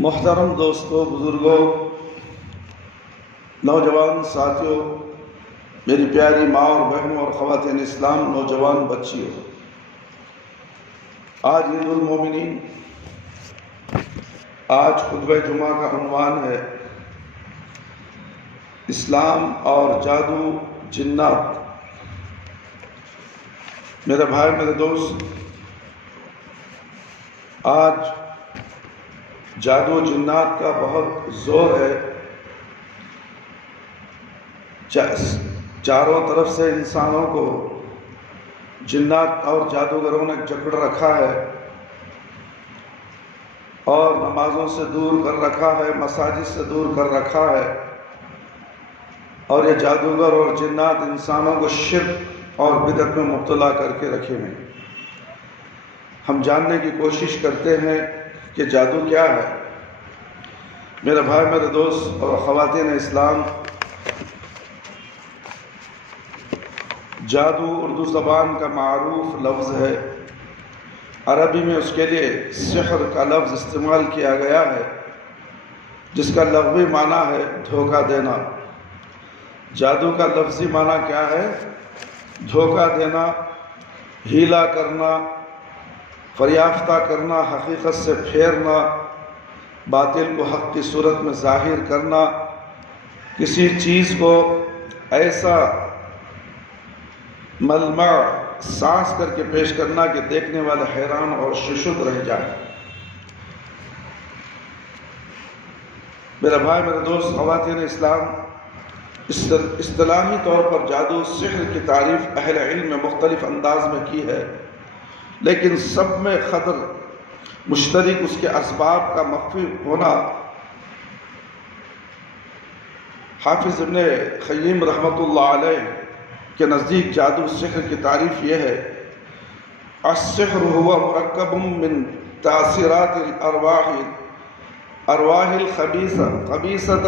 محترم دوستوں، بزرگوں، نوجوان ساتھیوں، میری پیاری ماں اور بہنوں اور خواتین اسلام، نوجوان بچیوں، آج عید المومنین، آج خطبہ جمعہ کا عنوان ہے اسلام اور جادو جنات۔ میرے بھائی، میرے دوست، آج جادو جنات کا بہت زور ہے۔ چاروں طرف سے انسانوں کو جنات اور جادوگروں نے جکڑ رکھا ہے اور نمازوں سے دور کر رکھا ہے، مساجد سے دور کر رکھا ہے، اور یہ جادوگر اور جنات انسانوں کو شرک اور بدعت میں مبتلا کر کے رکھے ہیں۔ ہم جاننے کی کوشش کرتے ہیں کہ جادو کیا ہے۔ میرے بھائی، میرے دوست اور خواتین اسلام، جادو اردو زبان کا معروف لفظ ہے۔ عربی میں اس کے لیے سحر کا لفظ استعمال کیا گیا ہے، جس کا لغوی معنی ہے دھوکہ دینا۔ جادو کا لفظی معنی کیا ہے؟ دھوکہ دینا، ہیلا کرنا، فریافتہ کرنا، حقیقت سے پھیرنا، باطل کو حق کی صورت میں ظاہر کرنا، کسی چیز کو ایسا ملمع سانس کر کے پیش کرنا کہ دیکھنے والے حیران اور ششد رہ جائیں۔ میرے بھائی، میرے دوست، خواتین اسلام، اصطلاحی طور پر جادو سحر کی تعریف اہل علم میں مختلف انداز میں کی ہے، لیکن سب میں قدر مشترک اس کے اسباب کا مخفی ہونا۔ حافظ ابن قیم رحمۃ اللہ علیہ کے نزدیک جادو سحر کی تعریف یہ ہے: السحر هو مرکب من تاثیرات الارواح الخبیثۃ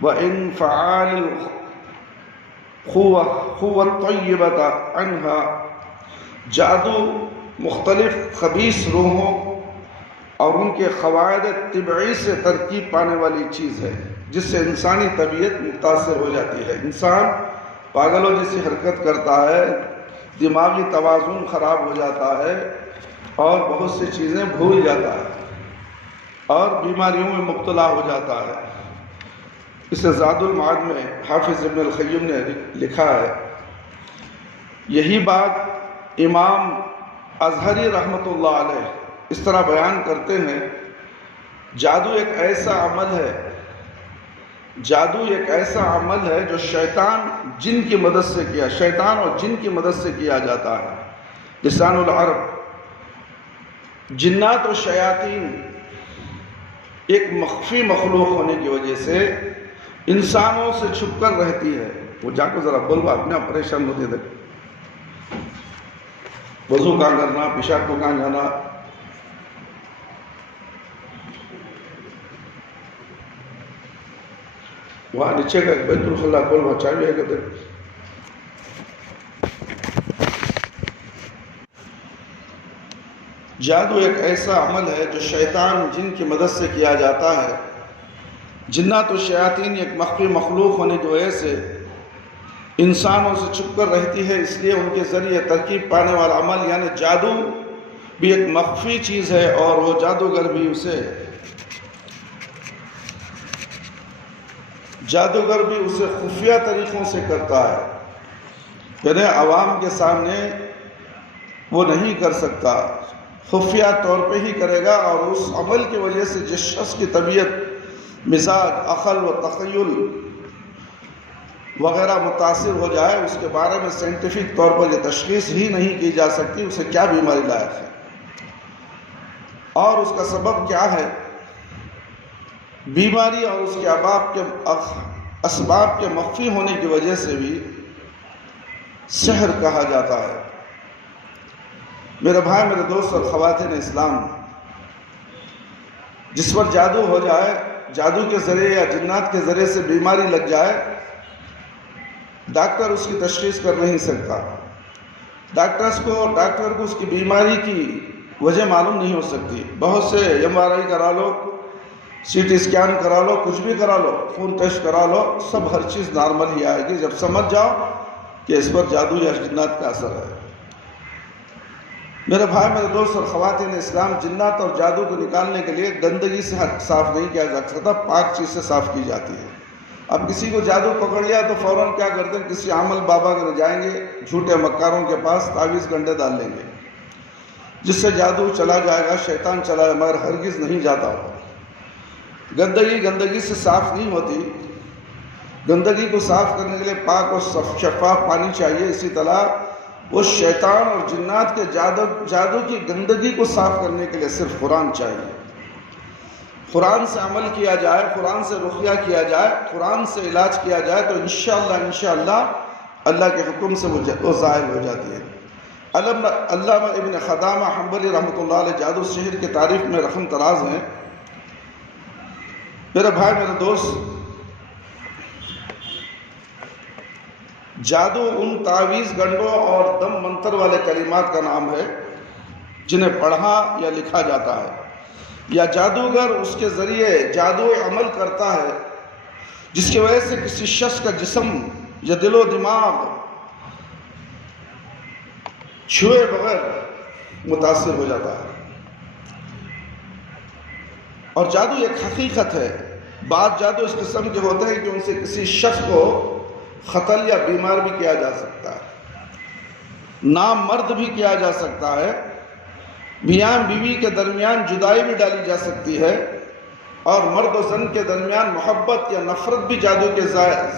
وانفعال القوى الطیبۃ عنها۔ جادو مختلف خبیث روحوں اور ان کے قواعد طبعی سے ترکیب پانے والی چیز ہے، جس سے انسانی طبیعت متاثر ہو جاتی ہے۔ انسان پاگلوں جیسی حرکت کرتا ہے، دماغی توازن خراب ہو جاتا ہے اور بہت سی چیزیں بھول جاتا ہے اور بیماریوں میں مبتلا ہو جاتا ہے۔ اسے زاد المعاد میں حافظ ابن القیم نے لکھا ہے۔ یہی بات امام ازہری رحمۃ اللہ علیہ اس طرح بیان کرتے ہیں: جادو ایک ایسا عمل ہے جو شیطان اور جن کی مدد سے کیا جاتا ہے۔ لسان العرب، جنات و شیاطین ایک مخفی مخلوق ہونے کی وجہ سے انسانوں سے چھپ کر رہتی ہے۔ وہ جا کو ذرا بول بات میں پریشان ہوتے تھے، وضو کہاں کرنا، پیشاب کو کہاں جانا۔ وہاں نیچے کا ایک بیت الخلا کھول، وہاں چابی ہے کہتے۔ جادو ایک ایسا عمل ہے جو شیطان جن کی مدد سے کیا جاتا ہے۔ جنات و شیاطین ایک مخفی مخلوق ہونے کی وجہ سے انسانوں سے چھپ کر رہتی ہے، اس لیے ان کے ذریعے ترکیب پانے والا عمل یعنی جادو بھی ایک مخفی چیز ہے، اور وہ جادوگر بھی اسے خفیہ طریقوں سے کرتا ہے، یعنی عوام کے سامنے وہ نہیں کر سکتا، خفیہ طور پہ ہی کرے گا، اور اس عمل کی وجہ سے جس شخص کی طبیعت، مزاج، عقل و تخیل وغیرہ متاثر ہو جائے، اس کے بارے میں سائنٹیفک طور پر یہ تشخیص ہی نہیں کی جا سکتی اسے کیا بیماری لاحق ہے اور اس کا سبب کیا ہے۔ بیماری اور اس کے اسباب کے مخفی ہونے کی وجہ سے بھی سحر کہا جاتا ہے۔ میرے بھائی، میرے دوست اور خواتین اسلام، جس پر جادو ہو جائے، جادو کے ذریعے یا جنات کے ذریعے سے بیماری لگ جائے، ڈاکٹر اس کی تشخیص کر نہیں سکتا۔ ڈاکٹر کو اس کی بیماری کی وجہ معلوم نہیں ہو سکتی. بہت سے MRI کرا لو، CT اسکین کرا لو، کچھ بھی کرا لو، خون ٹیسٹ کرا لو، سب ہر چیز نارمل ہی آئے گی جب سمجھ جاؤ کہ اس پر جادو یا جنات کا اثر ہے. میرے بھائی، میرے دوست اور خواتین اسلام، جنات اور جادو کو نکالنے کے لیے گندگی سے صاف نہیں کیا جا سکتا، پاک چیز سے صاف کی جاتی ہے. اب کسی کو جادو پکڑ لیا تو فوراً کیا کرتے ہیں، کسی عامل بابا کے جائیں گے، جھوٹے مکاروں کے پاس تعویذ گنڈے ڈال لیں گے جس سے جادو چلا جائے گا، شیطان چلا جائے، مگر ہرگز نہیں جاتا ہو. گندگی سے صاف نہیں ہوتی. گندگی کو صاف کرنے کے لیے پاک اور شفاف پانی چاہیے. اسی طرح وہ شیطان اور جنات کے جادو کی گندگی کو صاف کرنے کے لیے صرف قرآن چاہیے. قرآن سے عمل کیا جائے، قرآن سے رقیہ کیا جائے، قرآن سے علاج کیا جائے تو انشاءاللہ اللہ کے حکم سے وہ زائل ہو جاتی ہے. علامہ ابن خدامہ حنبلی رحمۃ اللہ علیہ جادو سحر کی تعریف میں رقم تراز ہیں. میرے بھائی، میرے دوست، جادو ان تعویذ گنڈوں اور دم منتر والے کلمات کا نام ہے جنہیں پڑھا یا لکھا جاتا ہے، یا جادوگر اس کے ذریعے جادو عمل کرتا ہے جس کی وجہ سے کسی شخص کا جسم یا دل و دماغ چھوئے بغیر متاثر ہو جاتا ہے. اور جادو ایک حقیقت ہے. بعض جادو اس قسم کے ہوتے ہیں کہ ان سے کسی شخص کو قتل یا بیمار بھی کیا جا سکتا ہے، نامرد بھی کیا جا سکتا ہے، میاں بیوی کے درمیان جدائی بھی ڈالی جا سکتی ہے، اور مرد و زن کے درمیان محبت یا نفرت بھی جادو کے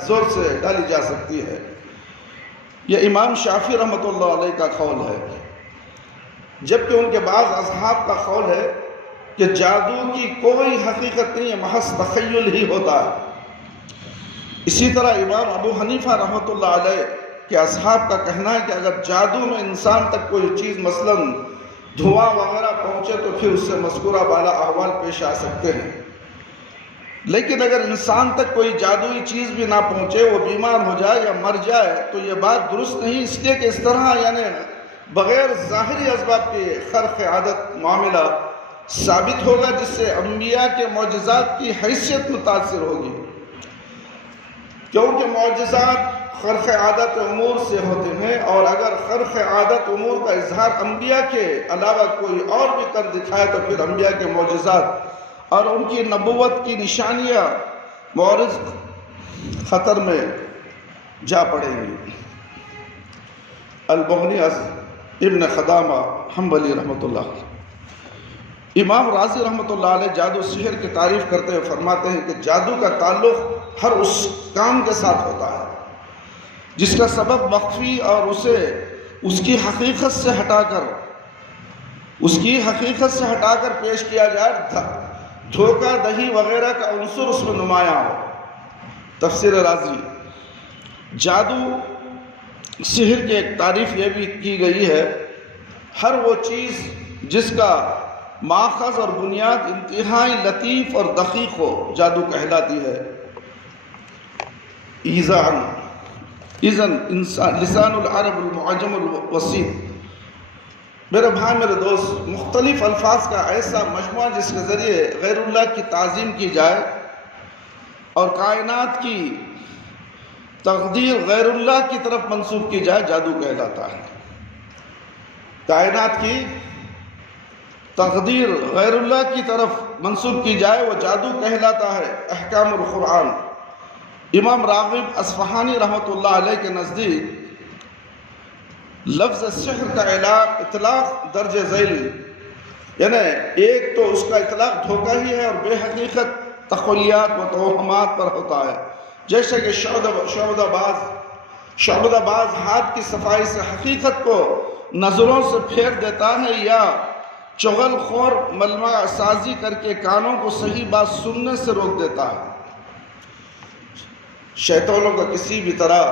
زور سے ڈالی جا سکتی ہے. یہ امام شافعی رحمۃ اللہ علیہ کا قول ہے، جبکہ ان کے بعض اصحاب کا قول ہے کہ جادو کی کوئی حقیقت نہیں ہے، محض تخیل ہی ہوتا ہے. اسی طرح امام ابو حنیفہ رحمۃ اللہ علیہ کے اصحاب کا کہنا ہے کہ اگر جادو میں انسان تک کوئی چیز مثلاً دھواں وغیرہ پہنچے تو پھر اس سے مذکورہ بالا احوال پیش آ سکتے ہیں، لیکن اگر انسان تک کوئی جادوئی چیز بھی نہ پہنچے، وہ بیمار ہو جائے یا مر جائے تو یہ بات درست نہیں، اس لیے کہ اس طرح یعنی بغیر ظاہری اسباب کے خرق عادت معاملہ ثابت ہوگا جس سے انبیاء کے معجزات کی حیثیت متاثر ہوگی، کیونکہ معجزات خرق عادت امور سے ہوتے ہیں، اور اگر خرق عادت امور کا اظہار انبیاء کے علاوہ کوئی اور بھی کر دکھائے تو پھر انبیاء کے معجزات اور ان کی نبوت کی نشانیاں معرض خطر میں جا پڑیں گی. المغنی از ابن خدامہ حنبلی رحمۃ اللہ. امام راضی رحمۃ اللہ علیہ جادو سحر کی تعریف کرتے ہوئے فرماتے ہیں کہ جادو کا تعلق ہر اس کام کے ساتھ ہوتا ہے جس کا سبب مخفی اور اسے اس کی حقیقت سے ہٹا کر پیش کیا جائے، دھوکہ دہی وغیرہ کا عنصر اس میں نمایاں ہو. تفسیر رازی. جادو سحر کی ایک تعریف یہ بھی کی گئی ہے، ہر وہ چیز جس کا ماخذ اور بنیاد انتہائی لطیف اور دقیق ہو جادو کہلاتی ہے. لسان العرب المعجم الوسیط. میرے بھائی، میرے دوست، مختلف الفاظ کا ایسا مجموعہ جس کے ذریعے غیر اللہ کی تعظیم کی جائے اور کائنات کی تقدیر غیر اللہ کی طرف منسوب کی جائے جادو کہلاتا ہے. کائنات کی تقدیر غیر اللہ کی طرف منسوب کی جائے وہ جادو کہلاتا ہے. احکام القرآن. امام راغب اصفہانی رحمۃ اللہ علیہ کے نزدیک لفظ سحر کا اطلاق درج ذیل، یعنی ایک تو اس کا اطلاق دھوکہ ہی ہے اور بے حقیقت تخیلات و توہمات پر ہوتا ہے، جیسے کہ شعبدہ باز ہاتھ کی صفائی سے حقیقت کو نظروں سے پھیر دیتا ہے، یا چغل خور ملمع سازی کر کے کانوں کو صحیح بات سننے سے روک دیتا ہے. شیطانوں کا کسی بھی طرح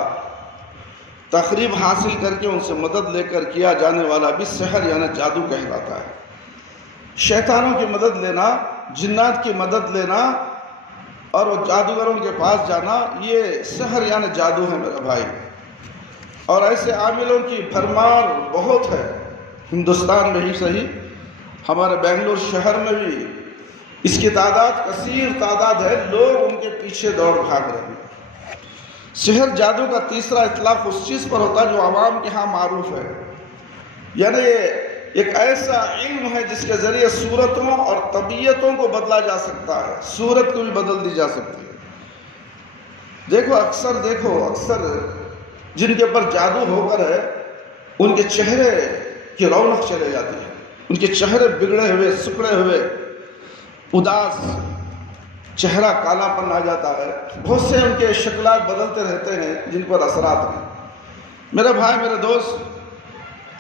تقریب حاصل کر کے ان سے مدد لے کر کیا جانے والا بھی سحر یعنی جادو کہلاتا ہے. شیطانوں کی مدد لینا، جنات کی مدد لینا اور وہ جادوگروں کے پاس جانا، یہ سحر یعنی جادو ہے میرے بھائی. اور ایسے عاملوں کی بھرمار بہت ہے، ہندوستان میں ہی صحیح ہمارے بنگلور شہر میں بھی اس کی تعداد کثیر تعداد ہے، لوگ ان کے پیچھے دوڑ بھاگ رہے ہیں۔ سحر جادو کا تیسرا اطلاق اس چیز پر ہوتا ہے جو عوام کے ہاں معروف ہے، یعنی یہ ایک ایسا علم ہے جس کے ذریعے صورتوں اور طبیعتوں کو بدلا جا سکتا ہے، صورت کو بھی بدل دی جا سکتی ہے۔ اکثر جن کے اوپر جادو ہو کر ہے ان کے چہرے کی رونق چلے جاتی ہے، ان کے چہرے بگڑے ہوئے، سکڑے ہوئے، اداس، چہرہ کالا پن آ جاتا ہے۔ بہت سے ان کے شکلات بدلتے رہتے ہیں جن پر اثرات ہیں۔ میرے بھائی، میرے دوست،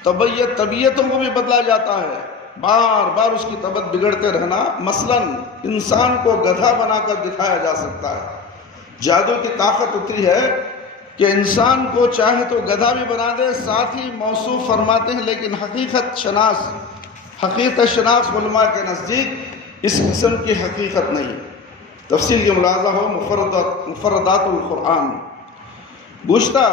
طبیعتوں کو بھی بدلا جاتا ہے، بار بار اس کی طبیعت بگڑتے رہنا۔ مثلا انسان کو گدھا بنا کر دکھایا جا سکتا ہے۔ جادو کی طاقت اتنی ہے کہ انسان کو چاہے تو گدھا بھی بنا دے، ساتھ ہی موصوف فرماتے ہیں، لیکن حقیقت شناس علماء کے نزدیک اس قسم کی حقیقت نہیں۔ تفصیل کی ملاحظہ ہو مفردات القرآن۔ گزشتہ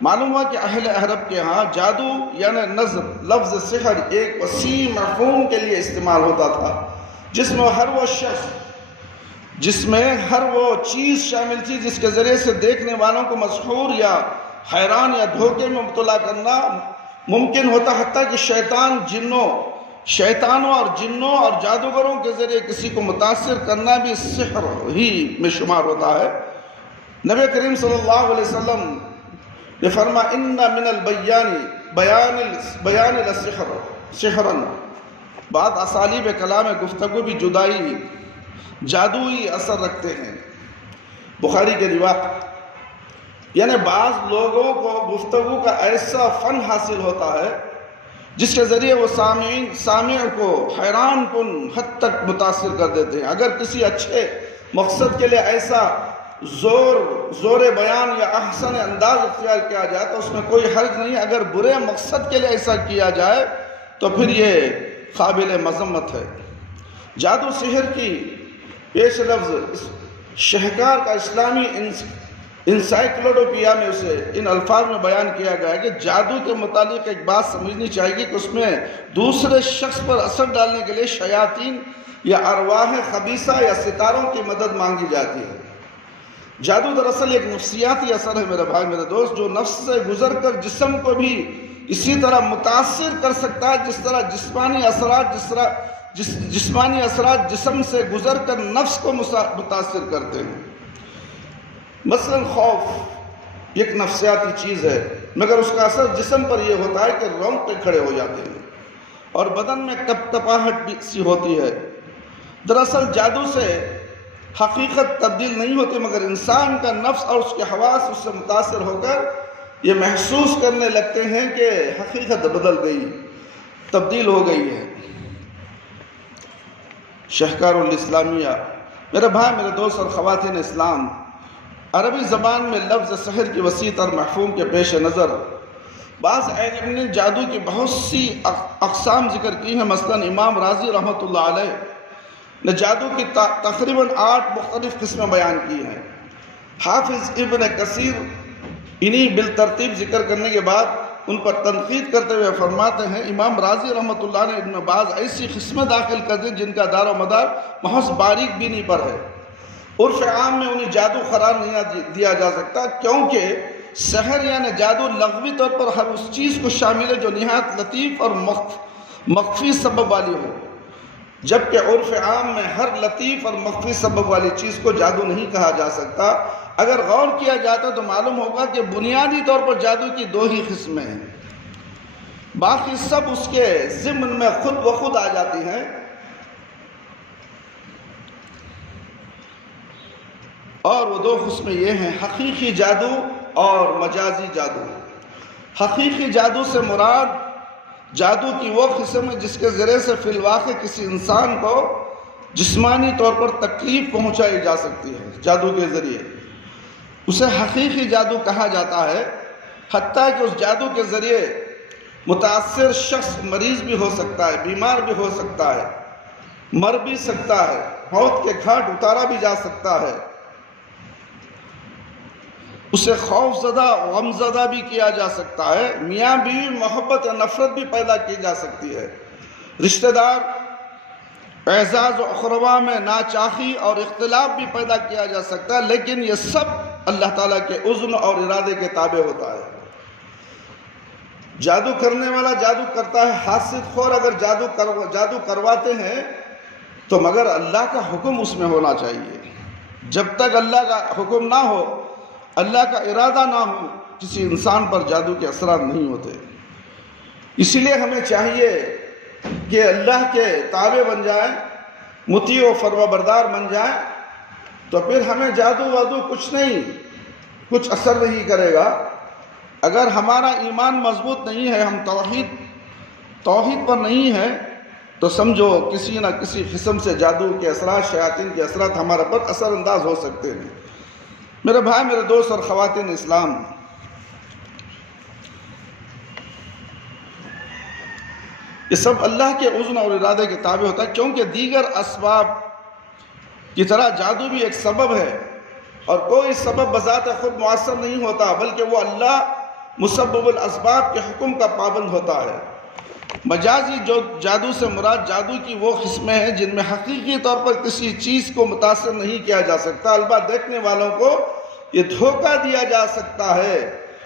معلوم ہوا کہ اہل عرب کے ہاں جادو یعنی نظر لفظ سحر ایک وسیع مفہوم کے لیے استعمال ہوتا تھا، جس میں ہر وہ چیز شامل تھی جس کے ذریعے سے دیکھنے والوں کو مسحور یا حیران یا دھوکے میں مبتلا کرنا ممکن ہوتا، حتیٰ کہ شیطانوں اور جنوں اور جادوگروں کے ذریعے کسی کو متاثر کرنا بھی سحر ہی میں شمار ہوتا ہے۔ نبی کریم صلی اللہ علیہ وسلم نے فرمایا ان من بیان السحر سحرا، بعض اسالیب کلام گفتگو بھی جادوئی اثر رکھتے ہیں۔ بخاری کے روایت، یعنی بعض لوگوں کو گفتگو کا ایسا فن حاصل ہوتا ہے جس کے ذریعے وہ سامع کو حیران کن حد تک متاثر کر دیتے ہیں۔ اگر کسی اچھے مقصد کے لیے ایسا زور بیان یا احسن انداز اختیار کیا جائے تو اس میں کوئی حرج نہیں، اگر برے مقصد کے لیے ایسا کیا جائے تو پھر یہ قابل مذمت ہے۔ جادو سحر کی پیش لفظ شہکار کا اسلامی انسائکلوپیڈیا میں اسے ان الفاظ میں بیان کیا گیا ہے کہ جادو کے متعلق ایک بات سمجھنی چاہیے کہ اس میں دوسرے شخص پر اثر ڈالنے کے لیے شیاطین یا ارواح خبیثہ یا ستاروں کی مدد مانگی جاتی ہے۔ جادو دراصل ایک نفسیاتی اثر ہے میرے بھائی، میرے دوست، جو نفس سے گزر کر جسم کو بھی اسی طرح متاثر کر سکتا ہے جس طرح جسمانی اثرات جسم سے گزر کر نفس کو متاثر کرتے ہیں۔ مثلا خوف ایک نفسیاتی چیز ہے، مگر اس کا اثر جسم پر یہ ہوتا ہے کہ رونگٹے کھڑے ہو جاتے ہیں اور بدن میں کپکپاہٹ سی ہوتی ہے۔ دراصل جادو سے حقیقت تبدیل نہیں ہوتی، مگر انسان کا نفس اور اس کے حواس اس سے متاثر ہو کر یہ محسوس کرنے لگتے ہیں کہ حقیقت بدل گئی، تبدیل ہو گئی ہے۔ شہکار الاسلامیہ، میرے بھائی، میرے دوست اور خواتین اسلام، عربی زبان میں لفظ سحر کی وسیع تر مفہوم کے پیش نظر بعض علماء نے جادو کی بہت سی اقسام ذکر کی ہیں۔ مثلا امام رازی رحمۃ اللہ علیہ نے جادو کی تقریباً 8 مختلف قسمیں بیان کی ہیں۔ حافظ ابن کثیر انہی بالترتیب ذکر کرنے کے بعد ان پر تنقید کرتے ہوئے فرماتے ہیں، امام رازی رحمۃ اللہ نے ان میں بعض ایسی قسمیں داخل کر دی جن کا دار و مدار محض باریک بینی پر ہے۔ عرف عام میں انہیں جادو قرار نہیں دیا جا سکتا، کیونکہ سحر یعنی جادو لغوی طور پر ہر اس چیز کو شامل ہے جو نہایت لطیف اور مخفی سبب والی ہو، جبکہ عرف عام میں ہر لطیف اور مخفی سبب والی چیز کو جادو نہیں کہا جا سکتا۔ اگر غور کیا جاتا تو معلوم ہوگا کہ بنیادی طور پر جادو کی 2 ہی قسمیں ہیں، باقی سب اس کے ضمن میں خود بخود آ جاتی ہیں۔ اور وہ 2 قسمیں یہ ہیں، حقیقی جادو اور مجازی جادو۔ حقیقی جادو سے مراد جادو کی وہ قسم ہے جس کے ذریعے سے فی الواقع کسی انسان کو جسمانی طور پر تکلیف پہنچائی جا سکتی ہے۔ جادو کے ذریعے اسے حقیقی جادو کہا جاتا ہے، حتیٰ کہ اس جادو کے ذریعے متاثر شخص مریض بھی ہو سکتا ہے، بیمار بھی ہو سکتا ہے، مر بھی سکتا ہے، موت کے گھاٹ اتارا بھی جا سکتا ہے، اسے خوف زدہ غم زدہ بھی کیا جا سکتا ہے، میاں بیوی محبت یا نفرت بھی پیدا کی جا سکتی ہے۔ رشتہ دار، اعزاز و اقربا میں ناچاخی اور اختلاف بھی پیدا کیا جا سکتا ہے، لیکن یہ سب اللہ تعالیٰ کے اذن اور ارادے کے تابع ہوتا ہے۔ جادو کرنے والا جادو کرتا ہے، حاسد خور اگر جادو کرواتے ہیں تو مگر اللہ کا حکم اس میں ہونا چاہیے۔ جب تک اللہ کا حکم نہ ہو، اللہ کا ارادہ نہ ہو، کسی انسان پر جادو کے اثرات نہیں ہوتے۔ اسی لیے ہمیں چاہیے کہ اللہ کے تابع بن جائیں، مطیع و فرمانبردار بن جائیں، تو پھر ہمیں جادو وادو کچھ اثر نہیں کرے گا۔ اگر ہمارا ایمان مضبوط نہیں ہے، ہم توحید پر نہیں ہے، تو سمجھو کسی نہ کسی قسم سے جادو کے اثرات، شیاطین کے اثرات ہمارے پر اثر انداز ہو سکتے ہیں۔ میرے بھائی، میرے دوست اور خواتین اسلام، یہ سب اللہ کے اذن اور ارادے کے تابع ہوتا ہے، کیونکہ دیگر اسباب کی طرح جادو بھی ایک سبب ہے، اور کوئی سبب بذات خود مؤثر نہیں ہوتا، بلکہ وہ اللہ مسبب الاسباب کے حکم کا پابند ہوتا ہے۔ مجازی جادو سے مراد جادو کی وہ قسمیں ہیں جن میں حقیقی طور پر کسی چیز کو متاثر نہیں کیا جا سکتا، البتہ دیکھنے والوں کو یہ دھوکہ دیا جا سکتا ہے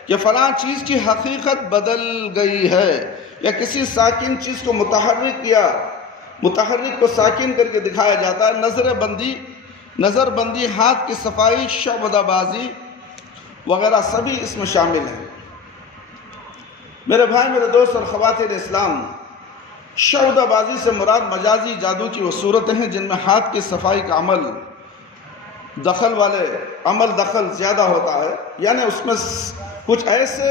کہ فلاں چیز کی حقیقت بدل گئی ہے، یا کسی ساکن چیز کو متحرک کو ساکن کر کے دکھایا جاتا ہے۔ نظر بندی، ہاتھ کی صفائی، شعبدہ بازی وغیرہ سبھی اس میں شامل ہیں۔ میرے بھائی، میرے دوست اور خواتین اسلام، شعبدہ بازی سے مراد مجازی جادو کی وہ صورتیں ہیں جن میں ہاتھ کی صفائی کا دخل زیادہ ہوتا ہے، یعنی اس میں کچھ ایسے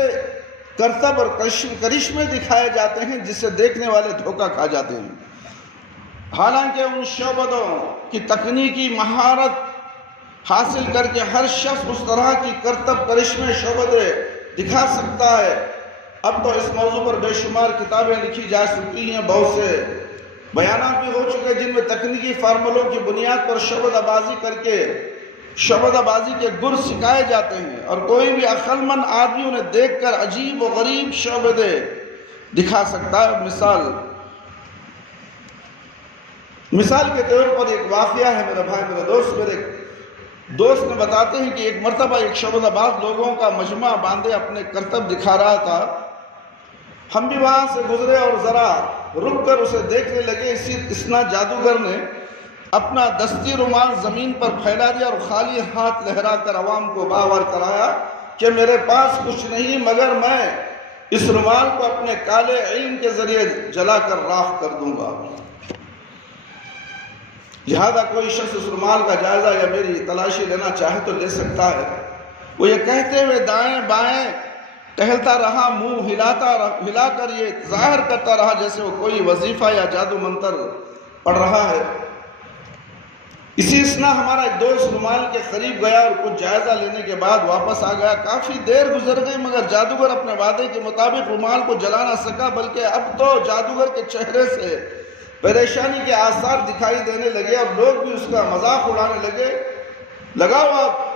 کرتب اور کرشمے دکھائے جاتے ہیں جس سے دیکھنے والے دھوکہ کھا جاتے ہیں۔ حالانکہ ان شعبدوں کی تکنیکی مہارت حاصل کر کے ہر شخص اس طرح کی کرتب، کرشمے، شعبدے دکھا سکتا ہے۔ اب تو اس موضوع پر بے شمار کتابیں لکھی جا چکی ہیں، بہت سے بیانات بھی ہو چکے جن میں تکنیکی فارمولوں کی بنیاد پر شعبدہ بازی کے گر سکھائے جاتے ہیں، اور کوئی بھی عقل مند آدمی انہیں دیکھ کر عجیب و غریب شعبدے دکھا سکتا ہے۔ مثال کے طور پر ایک واقعہ ہے میرے بھائی، میرے دوست نے بتاتے ہیں کہ ایک مرتبہ ایک شعبدہ باز لوگوں کا مجمع باندھے اپنے کرتب دکھا رہا تھا۔ ہم بھی وہاں سے گزرے اور ذرا رک کر اسے دیکھنے لگے۔ اس جادوگر نے اپنا دستی رومال زمین پر پھیلا دیا اور خالی ہاتھ لہرا کر عوام کو باور کرایا کہ میرے پاس کچھ نہیں، مگر میں اس رومال کو اپنے کالے علم کے ذریعے جلا کر راکھ کر دوں گا۔ لہذا کوئی شخص اس رومال کا جائزہ یا میری تلاشی لینا چاہے تو لے سکتا ہے۔ وہ یہ کہتے ہوئے دائیں بائیں ٹہلتا رہا، منہ ہلا کر یہ ظاہر کرتا رہا جیسے وہ کوئی وظیفہ یا جادو منتر پڑھ رہا ہے۔ اسی اسنا ہمارا ایک دوست رومال کے قریب گیا اور کچھ جائزہ لینے کے بعد واپس آ گیا۔ کافی دیر گزر گئی مگر جادوگر اپنے وعدے کے مطابق رومال کو جلا نہ سکا، بلکہ اب تو جادوگر کے چہرے سے پریشانی کے آثار دکھائی دینے لگے اور لوگ بھی اس کا مذاق اڑانے لگے۔ لگاؤ آپ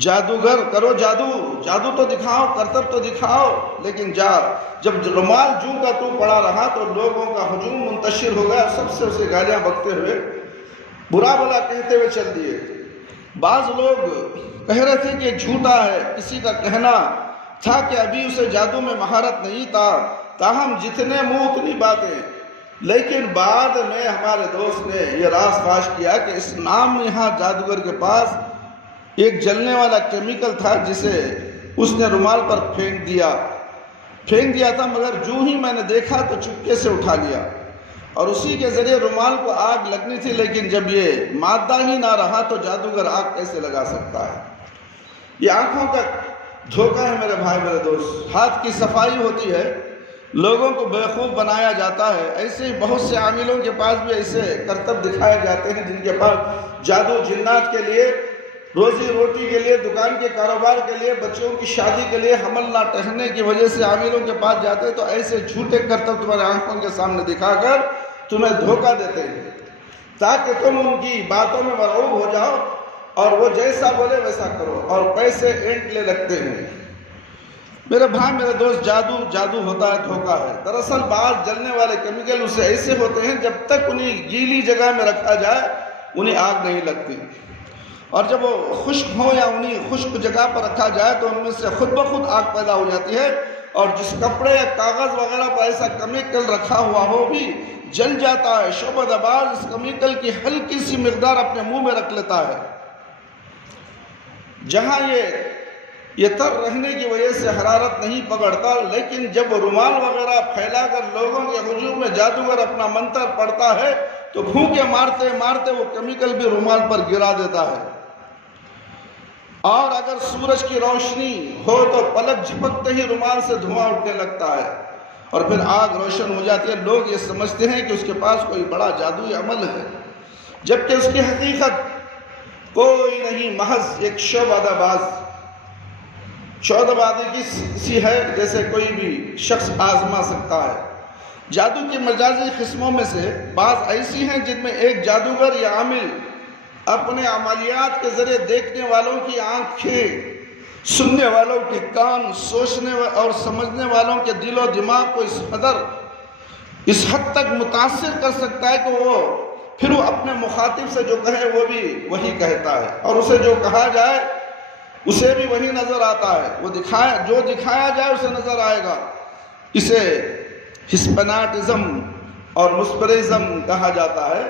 جادوگر، کرو جادو تو دکھاؤ، کرتب تو دکھاؤ، لیکن جب رومال جوں کا تو پڑا رہا تو لوگوں کا ہجوم منتشر ہو گیا، سب سے اسے گالیاں بکتے ہوئے، برا بھلا کہتے ہوئے چل دیے۔ بعض لوگ کہہ رہے تھے کہ جھوٹا ہے، کسی کا کہنا تھا کہ ابھی اسے جادو میں مہارت نہیں تھا، تاہم جتنے منہ اتنی باتیں۔ لیکن بعد میں ہمارے دوست نے یہ راز فاش کیا کہ اس نام یہاں جادوگر کے پاس ایک جلنے والا کیمیکل تھا جسے اس نے رومال پر پھینک دیا تھا، مگر جو ہی میں نے دیکھا تو چپکے سے اٹھا لیا اور اسی کے ذریعے رومال کو آگ لگنی تھی، لیکن جب یہ مادہ ہی نہ رہا تو جادوگر آگ کیسے لگا سکتا ہے؟ یہ آنکھوں کا دھوکہ ہے میرے بھائی، میرے دوست۔ ہاتھ کی صفائی ہوتی ہے، لوگوں کو بیوقوف بنایا جاتا ہے۔ ایسے ہی بہت سے عاملوں کے پاس بھی ایسے کرتب دکھائے جاتے ہیں جن کے پاس جادو، جنات کے لیے، روزی روٹی کے لیے، دکان کے کاروبار کے لیے، بچوں کی شادی کے لیے، حمل نہ ٹھہرنے کی وجہ سے عاملوں کے پاس جاتے ہیں تو ایسے جھوٹے کرتب تمہارے آنکھوں کے سامنے دکھا کر تمہیں دھوکہ دیتے ہیں تاکہ تم ان کی باتوں میں مرعوب ہو جاؤ اور وہ جیسا بولے ویسا کرو، اور پیسے اینٹ لے لگتے ہیں۔ میرے بھائی میرے دوست، جادو ہوتا ہے، دھوکہ ہے۔ دراصل بعض جلنے والے کیمیکل اسے ایسے ہوتے ہیں جب تک انہیں گیلی جگہ میں رکھا جائے انہیں آگ نہیں لگتی، اور جب وہ خشک ہو یا انہیں خشک جگہ پر رکھا جائے تو ان میں سے خود بخود آگ پیدا ہو جاتی ہے، اور جس کپڑے یا کاغذ وغیرہ پر ایسا کیمیکل رکھا ہوا ہو بھی جل جاتا ہے۔ شعبہ باز اس کیمیکل کی ہلکی سی مقدار اپنے منہ میں رکھ لیتا ہے، جہاں یہ تر رہنے کی وجہ سے حرارت نہیں پکڑتا، لیکن جب وہ رومال وغیرہ پھیلا کر لوگوں کے ہجوم میں جادوگر اپنا منتر پڑھتا ہے تو پھونکے مارتے مارتے وہ کیمیکل بھی رومال پر گرا دیتا ہے، اور اگر سورج کی روشنی ہو تو پلک جھپکتے ہی رومال سے دھواں اٹھنے لگتا ہے اور پھر آگ روشن ہو جاتی ہے۔ لوگ یہ سمجھتے ہیں کہ اس کے پاس کوئی بڑا جادوئی عمل ہے، جبکہ اس کی حقیقت کوئی نہیں، محض ایک شعبہ بازی کی ہے جیسے کوئی بھی شخص آزما سکتا ہے۔ جادو کی مجازی قسموں میں سے بعض ایسی ہیں جن میں ایک جادوگر یا عامل اپنے عملیات کے ذریعے دیکھنے والوں کی آنکھیں، سننے والوں کے کان، سوچنے اور سمجھنے والوں کے دل و دماغ کو اس حد تک متاثر کر سکتا ہے کہ وہ اپنے مخاطب سے جو کہے وہ بھی وہی کہتا ہے، اور اسے جو کہا جائے اسے بھی وہی نظر آتا ہے، جو دکھایا جائے اسے نظر آئے گا۔ اسے ہسپناٹزم اور مسپرزم کہا جاتا ہے۔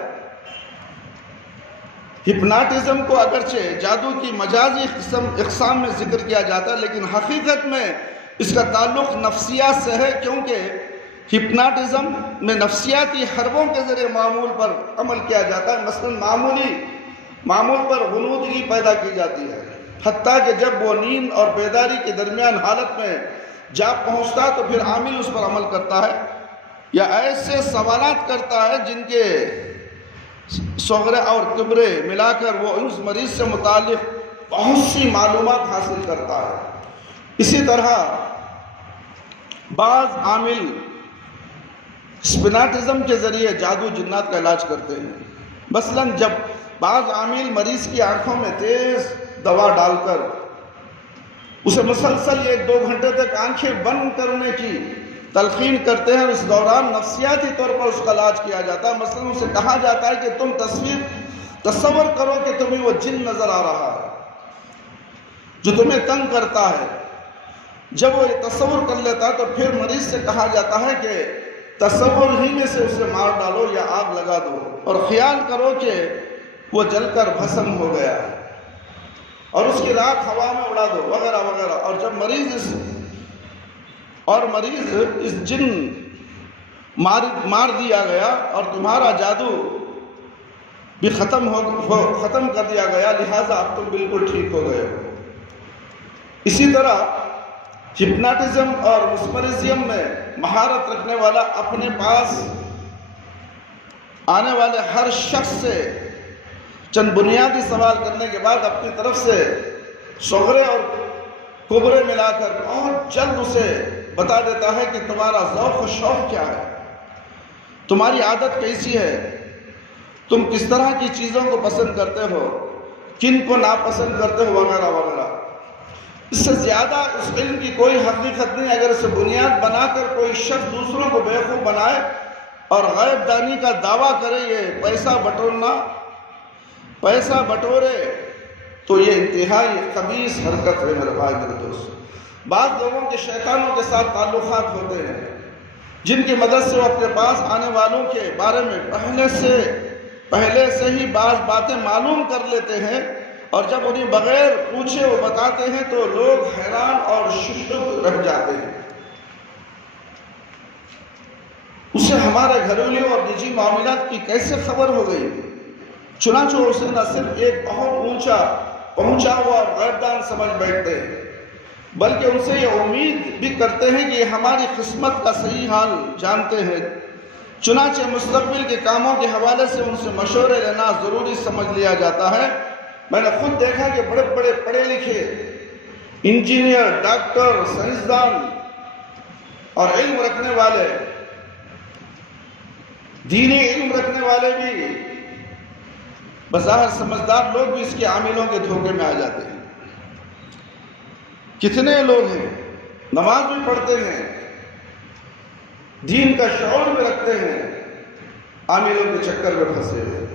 ہپناٹزم کو اگرچہ جادو کی مجازی اقسام میں ذکر کیا جاتا ہے، لیکن حقیقت میں اس کا تعلق نفسیات سے ہے، کیونکہ ہپناٹزم میں نفسیاتی حربوں کے ذریعے معمول پر عمل کیا جاتا ہے۔ مثلا معمول پر غنودگی پیدا کی جاتی ہے، حتیٰ کہ جب وہ نیند اور بیداری کے درمیان حالت میں جا پہنچتا ہے تو پھر عامل اس پر عمل کرتا ہے یا ایسے سوالات کرتا ہے جن کے صغرے اور کبرے ملا کر وہ اس مریض سے متعلق بہت سی معلومات حاصل کرتا ہے۔ اسی طرح بعض عامل ہسپناٹزم کے ذریعے جادو جنات کا علاج کرتے ہیں۔ مثلا جب بعض عامل مریض کی آنکھوں میں تیز دوا ڈال کر اسے مسلسل 1-2 گھنٹے تک آنکھیں بند کرنے کی تلقین کرتے ہیں، اس دوران نفسیاتی طور پر اس کا علاج کیا جاتا ہے۔ مثلا اسے کہا جاتا ہے کہ تم تصور کرو کہ تمہیں وہ جن نظر آ رہا ہے جو تمہیں تنگ کرتا ہے۔ جب وہ یہ تصور کر لیتا ہے تو پھر مریض سے کہا جاتا ہے کہ تصور ہی میں سے اسے مار ڈالو یا آگ لگا دو، اور خیال کرو کہ وہ جل کر بھسم ہو گیا ہے، اور اس کی راکھ ہوا میں اڑا دو، وغیرہ وغیرہ۔ اور جب مریض اس جن مار دیا گیا اور تمہارا جادو بھی ختم کر دیا گیا، لہٰذا اب تم بالکل ٹھیک ہو گئے ہو۔ اسی طرح ہپناٹزم اور مسمرزم میں مہارت رکھنے والا اپنے پاس آنے والے ہر شخص سے چند بنیادی سوال کرنے کے بعد اپنی طرف سے صغرے اور کبرے ملا کر بہت جلد اسے بتا دیتا ہے کہ تمہارا ذوق و شوق کیا ہے، تمہاری عادت کیسی ہے، تم کس طرح کی چیزوں کو پسند کرتے ہو، کن کو ناپسند کرتے ہو، وغیرہ وغیرہ۔ اس سے زیادہ اس علم کی کوئی حقیقت نہیں۔ اگر اسے بنیاد بنا کر کوئی شخص دوسروں کو بیوقوف بنائے اور غیب دانی کا دعویٰ کرے یہ پیسہ بٹورے تو یہ انتہائی خبیث حرکت ہے میرے بھائی میرے دوست۔ بعض لوگوں کے شیطانوں کے ساتھ تعلقات ہوتے ہیں جن کی مدد سے وہ اپنے پاس آنے والوں کے بارے میں پہلے سے ہی بعض باتیں معلوم کر لیتے ہیں، اور جب انہیں بغیر پوچھے وہ بتاتے ہیں تو لوگ حیران اور ششدر رہ جاتے ہیں۔ اسے ہمارے گھریلو اور نجی معاملات کی کیسے خبر ہو گئی؟ چنانچہ اسے نہ صرف ایک بہت پہنچا ہوا اور غیب دان سمجھ بیٹھتے ہیں، بلکہ ان سے یہ امید بھی کرتے ہیں کہ یہ ہماری قسمت کا صحیح حال جانتے ہیں۔ چنانچہ مستقبل کے کاموں کے حوالے سے ان سے مشورے لینا ضروری سمجھ لیا جاتا ہے۔ میں نے خود دیکھا کہ بڑے بڑے پڑھے لکھے انجینئر، ڈاکٹر، سائنسدان اور علم رکھنے والے، دینی علم رکھنے والے بھی، بظاہر سمجھدار لوگ بھی اس کے عاملوں کے دھوکے میں آ جاتے ہیں۔ کتنے لوگ ہیں نماز بھی پڑھتے ہیں، دین کا شعور بھی رکھتے ہیں، عاملوں کے چکر میں پھنسے ہوئے،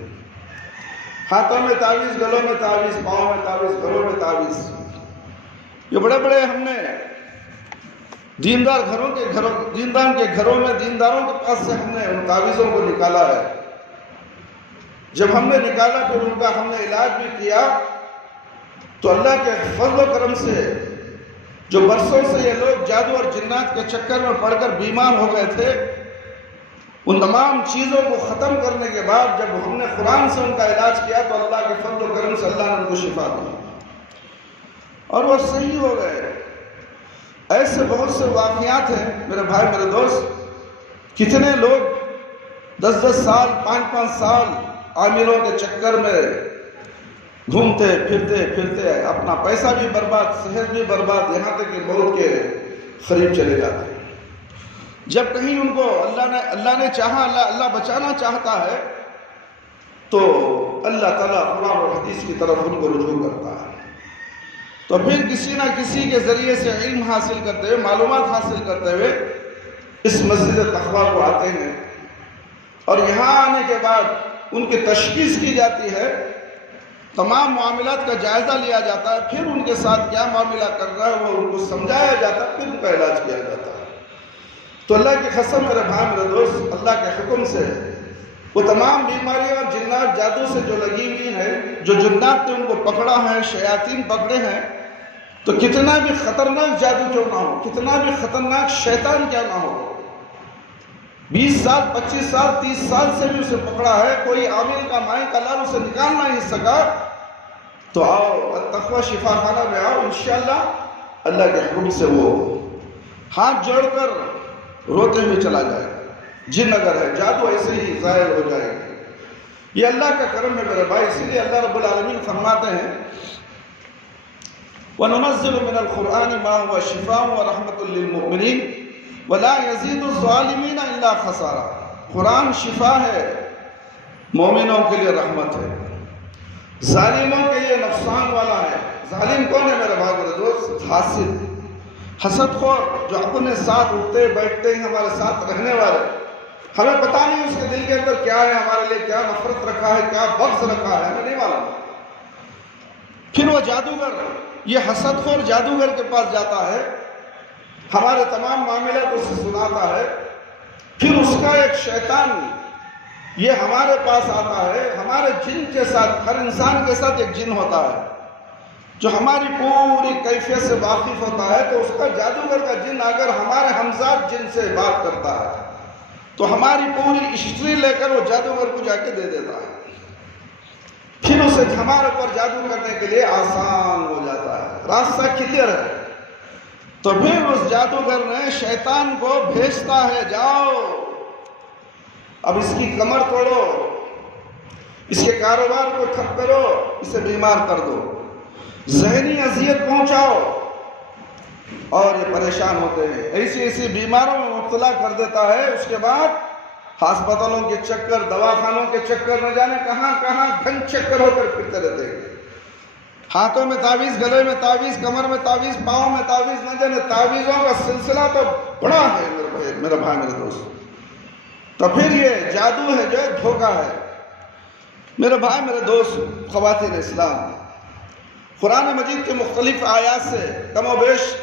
ہاتھوں میں تعویذ، گلوں میں تعویذ، پاؤں میں تعویذ، گھروں میں تعویذ۔ یہ بڑے بڑے ہم نے دینداروں کے گھروں میں، دینداروں کے پاس سے ہم نے ان تعویذوں کو نکالا ہے۔ جب ہم نے نکالا پھر ان کا ہم نے علاج بھی کیا، تو اللہ کے فضل و کرم سے جو برسوں سے یہ لوگ جادو اور جنات کے چکر میں پڑ کر بیمار ہو گئے تھے، ان تمام چیزوں کو ختم کرنے کے بعد جب ہم نے قرآن سے ان کا علاج کیا تو اللہ کے فضل و کرم سے اللہ نے ان کو شفا دی اور وہ صحیح ہو گئے۔ ایسے بہت سے واقعات ہیں میرے بھائی، میرے دوست، کتنے لوگ 10 سال، 5 سال عاملوں کے چکر میں گھومتے پھرتے اپنا پیسہ بھی برباد، صحت بھی برباد، یہاں تک کہ موت کے قریب چلے جاتے ہیں۔ جب کہیں ان کو اللہ نے چاہا، اللہ بچانا چاہتا ہے تو اللہ تعالیٰ قرآن اور حدیث کی طرف ان کو رجوع کرتا ہے، تو پھر کسی نہ کسی کے ذریعے سے علم حاصل کرتے ہوئے، معلومات حاصل کرتے ہوئے اس مسجد تقویٰ کو آتے ہیں، اور یہاں آنے کے بعد ان کی تشخیص کی جاتی ہے، تمام معاملات کا جائزہ لیا جاتا ہے، پھر ان کے ساتھ کیا معاملہ کرنا ہے وہ ان کو سمجھایا جاتا ہے، پھر ان کا علاج کیا جاتا ہے۔ تو اللہ کی قسم میرے بھائی، میرے دوست، اللہ کے حکم سے وہ تمام بیماریاں جنات جادو سے جو لگی ہوئی ہیں، جو جنات نے ان کو پکڑا ہے، شیاطین پکڑے ہیں، تو کتنا بھی خطرناک جادو کیوں نہ ہو، کتنا بھی خطرناک شیطان کیا نہ ہو، 20 سال، 25 سال، 30 سال سے بھی اسے پکڑا ہے، کوئی عامل کا مائی کا لال اسے نکال نہیں سکا، تو آؤ تقویٰ شفا خانہ میں آؤ، انشاءاللہ اللہ کے حکم سے وہ ہاتھ جوڑ کر روتے ہوئے چلا جائے گا۔ جن اگر ہے، جادو ایسے ہی ظاہر ہو جائے گی۔ یہ اللہ کا کرم ہے میرے بھائی، اسی لیے اللہ رب العالمین فرماتے ہیں وَنُنَزِّلُ مِنَ الْقُرْآنِ مَا هُوَ شِفَاءٌ وَرَحْمَةٌ لِّلْمُؤْمِنِينَ وَلَا يَزِيدُ الظَّالِمِينَ إِلَّا خَسَارًا۔ قرآن شفا ہے، مومنوں کے لیے رحمت ہے، ظالموں کے لیے نقصان والا ہے۔ ظالم کون ہے میرے بھائی، میرے دوست؟ حاسد، حسد خور، جو اپنے ساتھ اٹھتے بیٹھتے ہیں، ہمارے ساتھ رہنے والے، ہمیں پتہ نہیں اس کے دل کے اندر کیا ہے، ہمارے لیے کیا نفرت رکھا ہے، کیا بغض رکھا ہے، ہمیں نہیں معلوم۔ پھر وہ جادوگر، یہ حسد خور جادوگر کے پاس جاتا ہے، ہمارے تمام معاملات اسے سناتا ہے، پھر اس کا ایک شیطان یہ ہمارے پاس آتا ہے، ہمارے جن کے ساتھ، ہر انسان کے ساتھ ایک جن ہوتا ہے جو ہماری پوری کیفیت سے واقف ہوتا ہے، تو اس کا جادوگر کا جن اگر ہمارے ہمزاد جن سے بات کرتا ہے تو ہماری پوری ہسٹری لے کر وہ جادوگر کو جا کے دے دیتا ہے، پھر اسے ہمارے اوپر جادو کرنے کے لیے آسان ہو جاتا ہے، راستہ کلیئر ہے۔ تو پھر اس جادوگر نے شیطان کو بھیجتا ہے، جاؤ اب اس کی کمر توڑو، اس کے کاروبار کو ٹھپ کرو، اسے بیمار کر دو، ذہنی اذیت پہنچاؤ، اور یہ پریشان ہوتے ہیں، ایسی بیماروں میں مبتلا کر دیتا ہے۔ اس کے بعد ہسپتالوں کے چکر، دواخانوں کے چکر، نہ جانے کہاں کہاں گھن چکر ہو کر پھرتے رہتے ہیں، ہاتھوں میں تعویذ، گلے میں تعویذ، کمر میں تعویذ، پاؤں میں تعویذ، نہ جانے تعویذوں کا سلسلہ تو بڑا ہے میرے بھائی، میرے دوست۔ تو پھر یہ جادو ہے جو دھوکہ ہے میرے بھائی، میرے دوست، خواتین اسلام۔ قرآن مجید کے مختلف آیات سے کم و بیش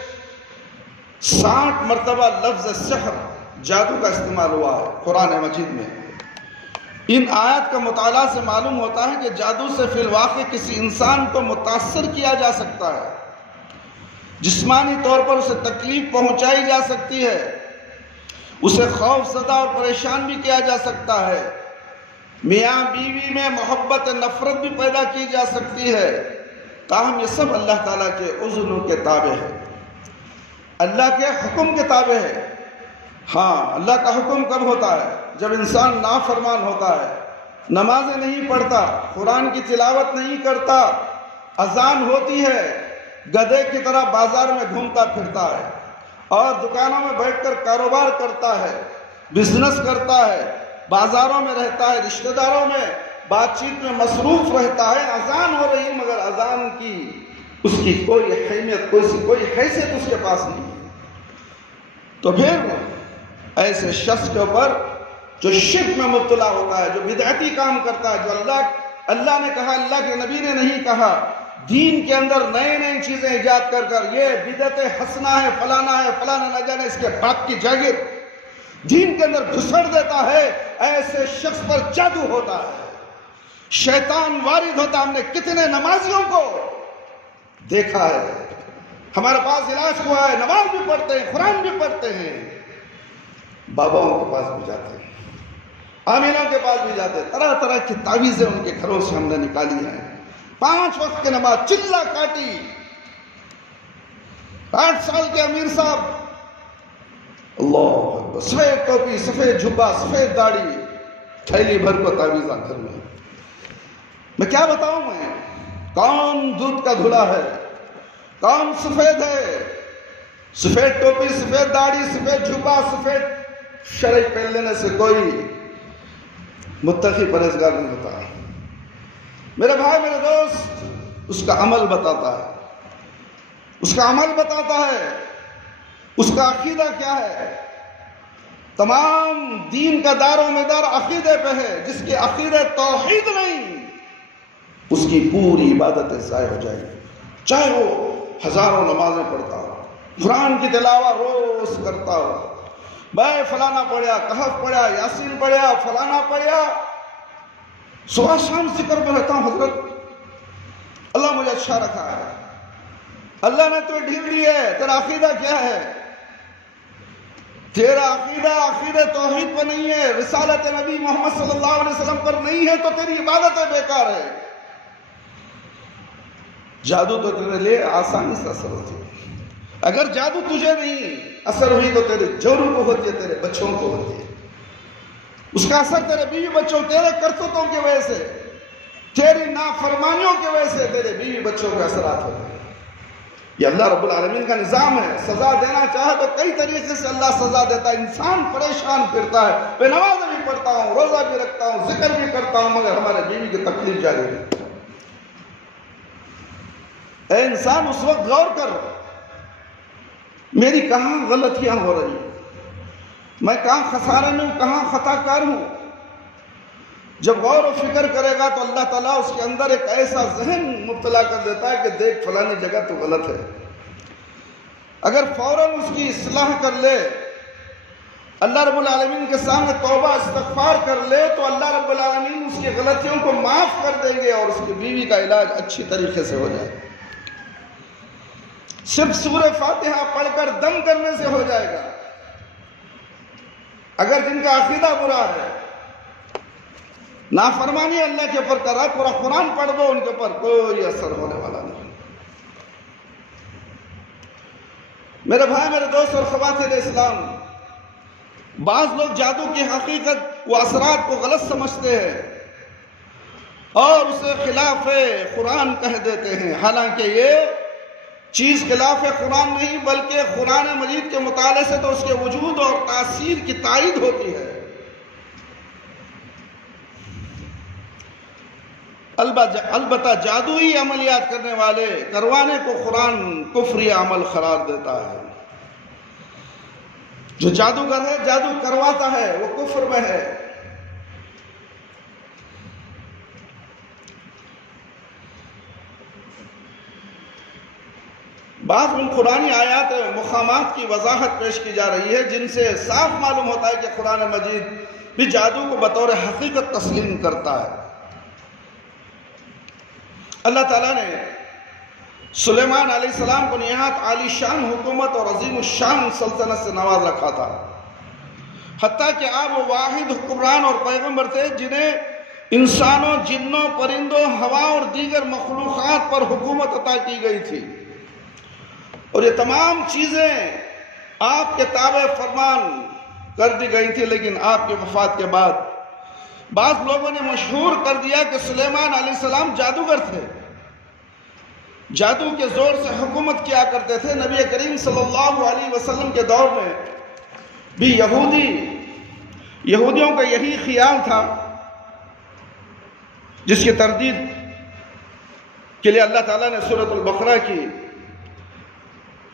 60 مرتبہ لفظ سحر، جادو کا استعمال ہوا ہے قرآن مجید میں۔ ان آیات کا مطالعہ سے معلوم ہوتا ہے کہ جادو سے فی الواقع کسی انسان کو متاثر کیا جا سکتا ہے، جسمانی طور پر اسے تکلیف پہنچائی جا سکتی ہے، اسے خوف زدہ اور پریشان بھی کیا جا سکتا ہے، میاں بیوی میں محبت نفرت بھی پیدا کی جا سکتی ہے، تاہم یہ سب اللہ تعالیٰ کے اذن کے تابع ہے، اللہ کے حکم کے تابع ہے۔ ہاں، اللہ کا حکم کب ہوتا ہے؟ جب انسان نافرمان ہوتا ہے، نمازیں نہیں پڑھتا، قرآن کی تلاوت نہیں کرتا، اذان ہوتی ہے، گدھے کی طرح بازار میں گھومتا پھرتا ہے اور دکانوں میں بیٹھ کر کاروبار کرتا ہے، بزنس کرتا ہے، بازاروں میں رہتا ہے، رشتہ داروں میں بات چیت میں مصروف رہتا ہے، اذان ہو رہی مگر اذان کی اس کی کوئی اہمیت، کوئی حیثیت اس کے پاس نہیں ہے۔ تو پھر ایسے شخص کے اوپر جو شرک میں مبتلا ہوتا ہے، جو بدعتی کام کرتا ہے، جو اللہ نے کہا، اللہ کے نبی نے نہیں کہا، دین کے اندر نئے نئے چیزیں ایجاد کر یہ بدعت حسنہ ہے، فلانا ہے، فلانا نہ جانے اس کے باپ کی جاگیر دین کے اندر گھسڑ دیتا ہے، ایسے شخص پر جادو ہوتا ہے، شیطان وارد ہوتا ہے۔ ہم نے کتنے نمازیوں کو دیکھا ہے، ہمارے پاس علاج ہوا ہے، نماز بھی پڑھتے ہیں، قرآن بھی پڑھتے ہیں، باباؤں کے پاس بھی جاتے ہیں، عاملوں کے پاس بھی جاتے ہیں، طرح طرح کی تعویذیں ان کے گھروں سے ہم نے نکالی ہیں۔ 5 وقت کی نماز چلا کاٹی، 8 سال کے امیر صاحب، اللہ اکبر، سفید ٹوپی، سفید جھبا، سفید داڑھی، تھیلی بھر کو تعویذہ گھر میں کیا بتاؤں میں؟ کون دودھ کا دھلا ہے، کون سفید ہے، سفید ٹوپی، سفید داڑھی، سفید جھبا، سفید شرعی پہن لینے سے کوئی متقی پرہیزگار نہیں ہوتا۔ میرے بھائی، میرے دوست، اس کا عمل بتاتا ہے، اس کا عمل بتاتا ہے، اس کا عقیدہ کیا ہے۔ تمام دین کا دار و مدار عقیدے پہ ہے، جس کے عقیدے توحید نہیں، اس کی پوری عبادتیں ضائع ہو جائیں گی، چاہے وہ ہزاروں نمازیں پڑھتا ہو، قرآن کی تلاوت روز کرتا ہو، میں فلانا پڑھیا، کہف پڑھیا، یاسین پڑھیا، فلانا پڑھیا، صبح شام ذکر میں رہتا ہوں، حضرت اللہ مجھے اچھا رکھا ہے، اللہ نے تو ڈھیل دی ہے، تیرا عقیدہ کیا ہے؟ تیرا عقیدہ توحید پر نہیں ہے، رسالت نبی محمد صلی اللہ علیہ وسلم پر نہیں ہے، تو تیری عبادتیں بیکار ہے۔ جادو تو تیرے لیے آسانی سے اثر ہوتی ہے، اگر جادو تجھے نہیں اثر ہوئی تو تیرے جوروں کو ہوتی ہے، تیرے بچوں کو ہوتی ہے، اس کا اثر تیرے بیوی بچوں، تیرے کرتوتوں کی وجہ سے، تیری نافرمانیوں کی وجہ سے تیرے بیوی بچوں کے اثرات ہوتے ہیں۔ یہ اللہ رب العالمین کا نظام ہے، سزا دینا چاہے تو کئی طریقے سے اللہ سزا دیتا ہے، انسان پریشان پھرتا ہے، میں نماز بھی پڑھتا ہوں، روزہ بھی رکھتا ہوں، ذکر بھی کرتا ہوں، مگر ہمارے بیوی کی تکلیف جاری رہتی ہے۔ اے انسان، اس وقت غور کر، میری کہاں غلطیاں ہو رہی ہیں، میں کہاں خسارے میں ہوں، کہاں خطا کار ہوں۔ جب غور و فکر کرے گا تو اللہ تعالیٰ اس کے اندر ایک ایسا ذہن مبتلا کر دیتا ہے کہ دیکھ فلانی جگہ تو غلط ہے۔ اگر فوراً اس کی اصلاح کر لے، اللہ رب العالمین کے سامنے توبہ استغفار کر لے، تو اللہ رب العالمین اس کی غلطیوں کو معاف کر دیں گے اور اس کی بیوی کا علاج اچھی طریقے سے ہو جائے گا۔ صرف سورہ فاتحہ پڑھ کر دم کرنے سے ہو جائے گا۔ اگر جن کا عقیدہ برا ہے، نافرمانی اللہ کے اوپر کر رہا ہے، پورا قرآن پڑھ دو، ان کے اوپر کوئی اثر ہونے والا نہیں۔ میرے بھائی، میرے دوست اور خواتین اسلام، بعض لوگ جادو کی حقیقت و اثرات کو غلط سمجھتے ہیں اور اسے خلاف قرآن کہہ دیتے ہیں، حالانکہ یہ چیز خلاف قرآن نہیں، بلکہ قرآن مجید کے مطالعے سے تو اس کے وجود اور تاثیر کی تائید ہوتی ہے۔ البتہ جادوئی عملیات کرنے والے کروانے کو قرآن کفری عمل قرار دیتا ہے۔ جو جادوگر ہے، جادو کرواتا ہے، وہ کفر میں ہے۔ بعض ان قرآنی آیات مقامات کی وضاحت پیش کی جا رہی ہے، جن سے صاف معلوم ہوتا ہے کہ قرآن مجید بھی جادو کو بطور حقیقت تسلیم کرتا ہے۔ اللہ تعالیٰ نے سلیمان علیہ السلام کو نہایت عالی شان حکومت اور عظیم الشان سلطنت سے نواز رکھا تھا، حتیٰ کہ آپ وہ واحد حکمران اور پیغمبر تھے جنہیں انسانوں، جنوں، پرندوں، ہوا اور دیگر مخلوقات پر حکومت عطا کی گئی تھی، اور یہ تمام چیزیں آپ کے تابع فرمان کر دی گئی تھی۔ لیکن آپ کی وفات کے بعد بعض لوگوں نے مشہور کر دیا کہ سلیمان علیہ السلام جادوگر تھے، جادو کے زور سے حکومت کیا کرتے تھے۔ نبی کریم صلی اللہ علیہ وسلم کے دور میں بھی یہودیوں کا یہی خیال تھا، جس کی تردید کے لیے اللہ تعالیٰ نے سورۃ البقرہ کی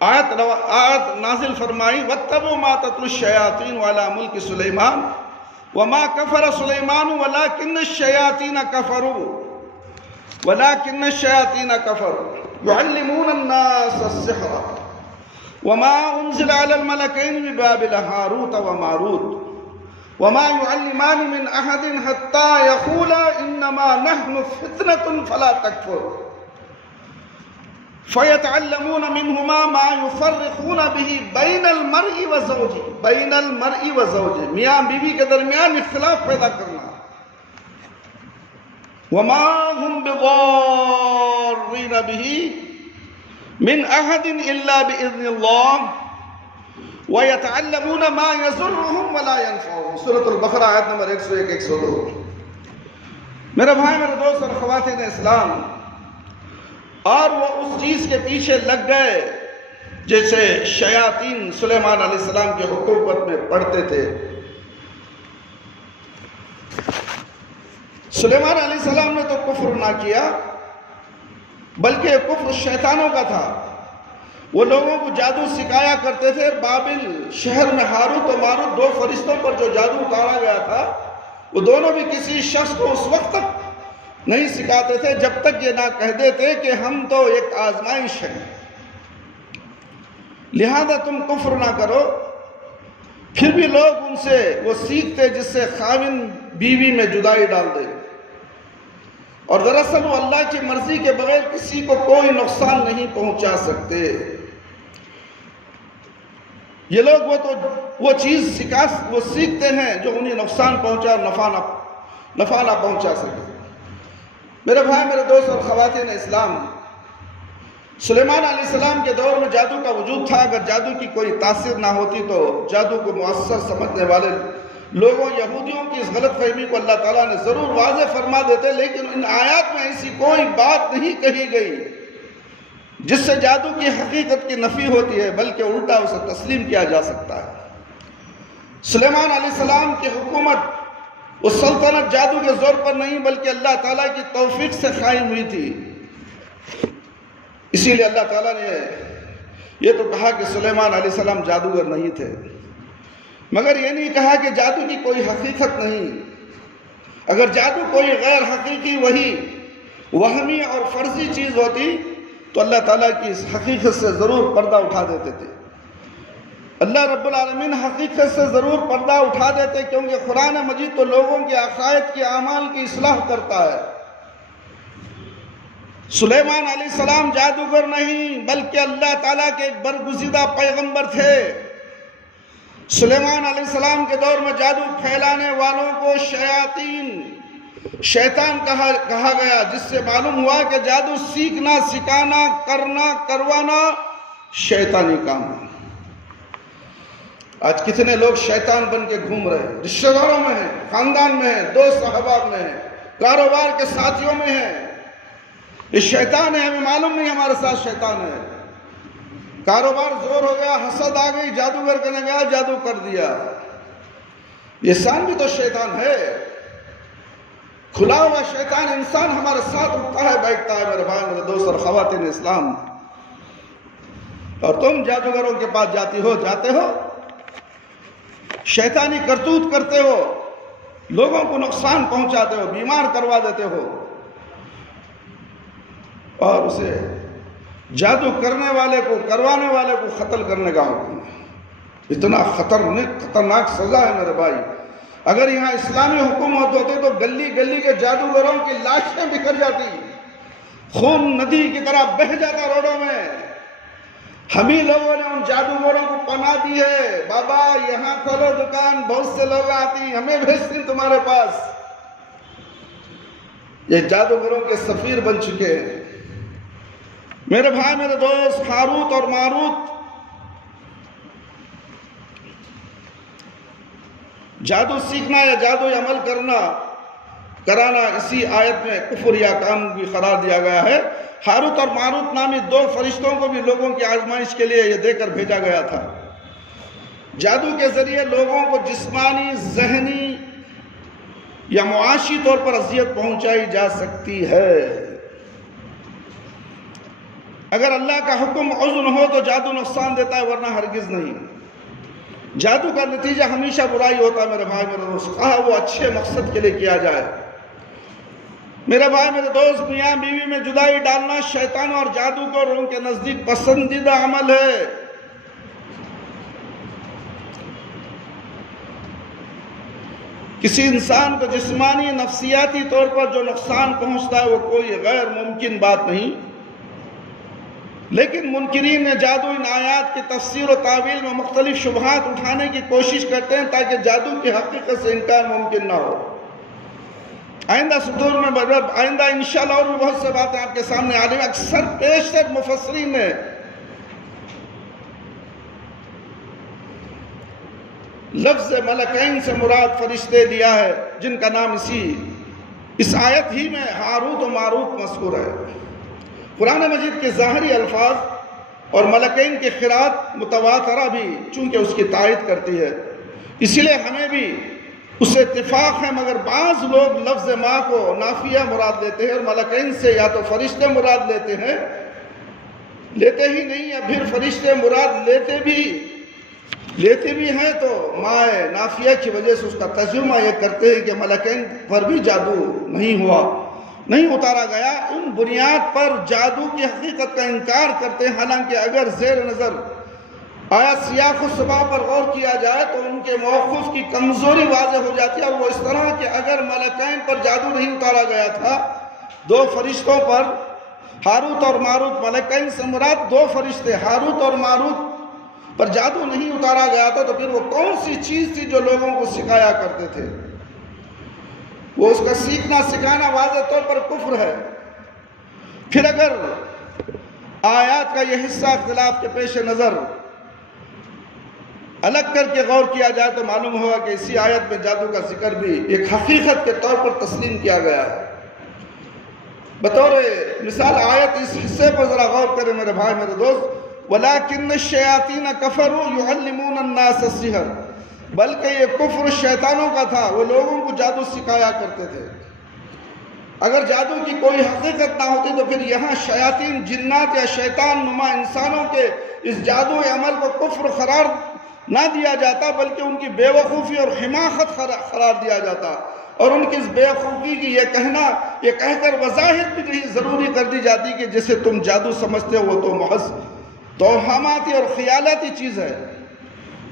آیت نازل فرمائی وَاتَّبُوا مَا تَتْلُو الشَّيَاطِينُ عَلَى مُلْكِ سُلَيْمَانَ وَمَا كَفَرَ سُلَيْمَانُ وَلَكِنَّ الشَّيَاطِينَ كَفَرُوا يُعَلِّمُونَ النَّاسَ السِّحْرَ وَمَا أُنزِلَ عَلَى الْمَلَكَيْنِ بِبَابِلَ هَارُوتَ وَمَارُوتَ وَمَا يُعَلِّمَانِ مِنْ أَحَدٍ حَتَّى يَقُولَا إِنَّمَا نَحْنُ فِتْنَةٌ فَلَا تَكْفُرْ فَيَتَعَلَّمُونَ مِنْهُمَا مَا يُفَرِّقُونَ بِهِ بَيْنَ الْمَرْءِ وَزَوْجِهِ میاں بیوی کے درمیان اختلاف پیدا کرنا. وَمَا هُمْ بِضَارِّينَ بِهِ مِنْ أَحَدٍ إِلَّا بِإِذْنِ اللَّهِ وَيَتَعَلَّمُونَ مَا يَضُرُّهُمْ وَلَا يَنفَعُهُمْ. سورۃ البقرہ آیت نمبر 101-102. میرے بھائی میرے دوست اور خواتین اسلام، اور وہ اس چیز کے پیچھے لگ گئے جیسے شیاطین سلیمان علیہ السلام کے حکومت میں پڑھتے تھے. سلیمان علیہ السلام نے تو کفر نہ کیا، بلکہ کفر شیطانوں کا تھا. وہ لوگوں کو جادو سکھایا کرتے تھے. بابل شہر میں ہاروت و ماروت دو فرشتوں پر جو جادو اتارا گیا تھا، وہ دونوں بھی کسی شخص کو اس وقت تک نہیں سکھاتے تھے جب تک یہ نہ کہہ دیتے کہ ہم تو ایک آزمائش ہے، لہذا تم کفر نہ کرو. پھر بھی لوگ ان سے وہ سیکھتے جس سے خاوند بیوی میں جدائی ڈال دے، اور دراصل وہ اللہ کی مرضی کے بغیر کسی کو کوئی نقصان نہیں پہنچا سکتے. یہ لوگ وہ چیز سیکھتے ہیں جو انہیں نقصان پہنچا اور نفع نہ پہنچا سکے. میرے بھائی میرے دوست اور خواتین اسلام، سلیمان علیہ السلام کے دور میں جادو کا وجود تھا. اگر جادو کی کوئی تاثیر نہ ہوتی تو جادو کو مؤثر سمجھنے والے لوگوں یہودیوں کی اس غلط فہمی کو اللہ تعالیٰ نے ضرور واضح فرما دیتے. لیکن ان آیات میں ایسی کوئی بات نہیں کہی گئی جس سے جادو کی حقیقت کی نفی ہوتی ہے، بلکہ الٹا اسے تسلیم کیا جا سکتا ہے. سلیمان علیہ السلام کی حکومت وہ سلطنت جادو کے زور پر نہیں بلکہ اللہ تعالیٰ کی توفیق سے قائم ہوئی تھی. اسی لیے اللہ تعالیٰ نے یہ تو کہا کہ سلیمان علیہ السلام جادوگر نہیں تھے، مگر یہ نہیں کہا کہ جادو کی کوئی حقیقت نہیں. اگر جادو کوئی غیر حقیقی وہمی اور فرضی چیز ہوتی تو اللہ تعالیٰ کی اس حقیقت سے ضرور پردہ اٹھا دیتے تھے. اللہ رب العالمین حقیقت سے ضرور پردہ اٹھا دیتے، کیونکہ قرآن مجید تو لوگوں کے عقائد کے اعمال کی اصلاح کرتا ہے. سلیمان علیہ السلام جادوگر نہیں بلکہ اللہ تعالیٰ کے ایک برگزیدہ پیغمبر تھے. سلیمان علیہ السلام کے دور میں جادو پھیلانے والوں کو شیطان کہا گیا، جس سے معلوم ہوا کہ جادو سیکھنا، سکھانا، کرنا، کروانا شیطانی کام ہے. آج کتنے لوگ شیطان بن کے گھوم رہے ہیں، رشتہ داروں میں ہیں، خاندان میں ہیں، دوست احباب میں ہیں، کاروبار کے ساتھیوں میں ہیں. یہ شیطان ہے، ہمیں معلوم نہیں ہمارے ساتھ شیطان ہے. کاروبار زور ہو گیا، حسد آ گئی، جادوگر کرنے گیا، جادو کر دیا. یہ انسان بھی تو شیطان ہے. کھلا ہوا شیطان انسان ہمارے ساتھ اٹھتا ہے، بیٹھتا ہے. میرے بھائی میرے دوست اور خواتین اسلام، اور تم جادوگروں کے پاس جاتے ہو، شیطانی کرتوت کرتے ہو، لوگوں کو نقصان پہنچاتے ہو، بیمار کروا دیتے ہو، اور اسے جادو کرنے والے کو، کروانے والے کو قتل کرنے کا حکم ہے. اتنا خطرناک سزا ہے میرے بھائی. اگر یہاں اسلامی حکومت ہوتی تو گلی گلی کے جادوگروں کی لاشیں بکھر جاتی، خون ندی کی طرح بہہ جاتا روڈوں میں. ہم ہی لوگوں نے ان جادوگروں کو پناہ دی ہے. بابا یہاں کھولو دکان، بہت سے لوگ آتی، ہمیں بھیجتی تمہارے پاس. یہ جادوگروں کے سفیر بن چکے ہیں. میرے بھائی میرے دوست، ہاروت اور ماروت جادو سیکھنا یا جادو عمل کرانا اسی آیت میں کفر یا کام بھی قرار دیا گیا ہے. ہاروت اور ماروت نامی دو فرشتوں کو بھی لوگوں کی آزمائش کے لیے یہ دے کر بھیجا گیا تھا. جادو کے ذریعے لوگوں کو جسمانی، ذہنی یا معاشی طور پر اذیت پہنچائی جا سکتی ہے. اگر اللہ کا حکم عذن ہو تو جادو نقصان دیتا ہے، ورنہ ہرگز نہیں۔ جادو کا نتیجہ ہمیشہ برائی ہوتا ہے میرے بھائی میرے دوست، کہا وہ اچھے مقصد کے لیے کیا جائے۔ میرے بھائی میرے دوست، میاں بیوی میں جدائی ڈالنا شیطان اور جادوگر ان کے نزدیک پسندیدہ عمل ہے۔ کسی انسان کو جسمانی نفسیاتی طور پر جو نقصان پہنچتا ہے وہ کوئی غیر ممکن بات نہیں، لیکن منکرین جادو ان آیات کی تفسیر و تعویل میں مختلف شبہات اٹھانے کی کوشش کرتے ہیں تاکہ جادو کی حقیقت سے انکار ممکن نہ ہو۔ آئندہ صدور میں آئندہ انشاءاللہ اور بھی بہت سے باتیں آپ کے سامنے آ رہی ہیں۔ اکثر بیشتر مفسرین نے لفظ ملکین سے مراد فرشتے لیا ہے، جن کا نام اس آیت ہی میں ہاروت و ماروت مذکور ہے۔ قرآن مجید کے ظاہری الفاظ اور ملکین کی قرات متواترہ بھی چونکہ اس کی تائید کرتی ہے، اسی لیے ہمیں بھی اس سے اتفاق ہے، مگر بعض لوگ لفظ ما کو نافیہ مراد لیتے ہیں اور ملکین سے یا تو فرشتے مراد لیتے ہی نہیں، یا پھر فرشتے مراد لیتے بھی ہیں تو ما نافیہ کی وجہ سے اس کا ترجمہ یہ کرتے ہیں کہ ملکین پر بھی جادو نہیں اتارا گیا۔ ان بنیاد پر جادو کی حقیقت کا انکار کرتے ہیں، حالانکہ اگر زیر نظر آیات سیاق و سباق پر غور کیا جائے تو ان کے موقف کی کمزوری واضح ہو جاتی ہے، اور وہ اس طرح کہ اگر ملکین پر جادو نہیں اتارا گیا تھا، دو فرشتوں پر ہاروت اور ماروت، ملکین سے مراد دو فرشتے ہاروت اور ماروت پر جادو نہیں اتارا گیا تھا، تو پھر وہ کون سی چیز تھی جو لوگوں کو سکھایا کرتے تھے؟ وہ اس کا سیکھنا سکھانا واضح طور پر کفر ہے۔ پھر اگر آیات کا یہ حصہ اختلاف کے پیش نظر الگ کر کے غور کیا جائے تو معلوم ہوگا کہ اسی آیت میں جادو کا ذکر بھی ایک حقیقت کے طور پر تسلیم کیا گیا ہے۔ بطور مثال آیت اس حصے پر ذرا غور کریں میرے بھائی میرے دوست، وَلَكِنَّ الشَّيَاطِينَ كَفَرُوا يُعَلِّمُونَ النَّاسَ السِّحْرَ، بلکہ یہ کفر شیطانوں کا تھا، وہ لوگوں کو جادو سکھایا کرتے تھے۔ اگر جادو کی کوئی حقیقت نہ ہوتی تو پھر یہاں شیاطین، جنات یا شیطان نما انسانوں کے اس جادو عمل کو کفر قرار نہ دیا جاتا، بلکہ ان کی بے وقوفی اور حماقت قرار دیا جاتا، اور ان کی اس بے وقوفی کی یہ کہہ کر وضاحت بھی نہیں ضروری کر دی جاتی کہ جسے تم جادو سمجھتے ہو وہ تو محض توہماتی اور خیالاتی چیز ہے۔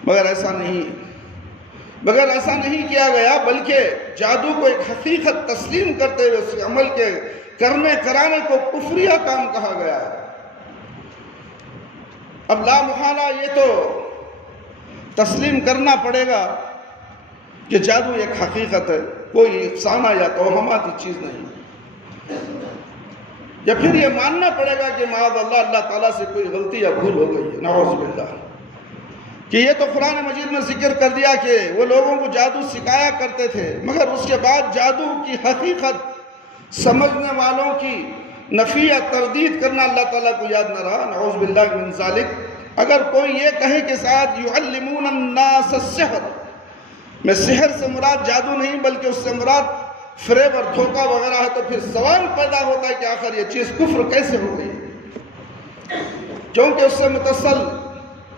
مگر ایسا نہیں کیا گیا، بلکہ جادو کو ایک حقیقت تسلیم کرتے ہوئے اس عمل کے کرانے کو کفریہ کام کہا گیا ہے۔ اب لا محالہ یہ تو تسلیم کرنا پڑے گا کہ جادو ایک حقیقت ہے، کوئی افسانہ یا توہماتی چیز نہیں، یا پھر یہ ماننا پڑے گا کہ معاذ اللہ تعالیٰ سے کوئی غلطی یا بھول ہو گئی ہے، نعوذ باللہ، کہ یہ تو قرآن مجید میں ذکر کر دیا کہ وہ لوگوں کو جادو سکھایا کرتے تھے، مگر اس کے بعد جادو کی حقیقت سمجھنے والوں کی نفی یا تردید کرنا اللہ تعالیٰ کو یاد نہ رہا، نعوذ باللہ من ذالک۔ اگر کوئی یہ کہے کہ ساتھ یعلمون الناس السحر، میں سحر سے مراد جادو نہیں بلکہ اس سے مراد فریب اور دھوکہ وغیرہ ہے، تو پھر سوال پیدا ہوتا ہے کہ آخر یہ چیز کفر کیسے ہو گئی؟ کیونکہ اس سے متصل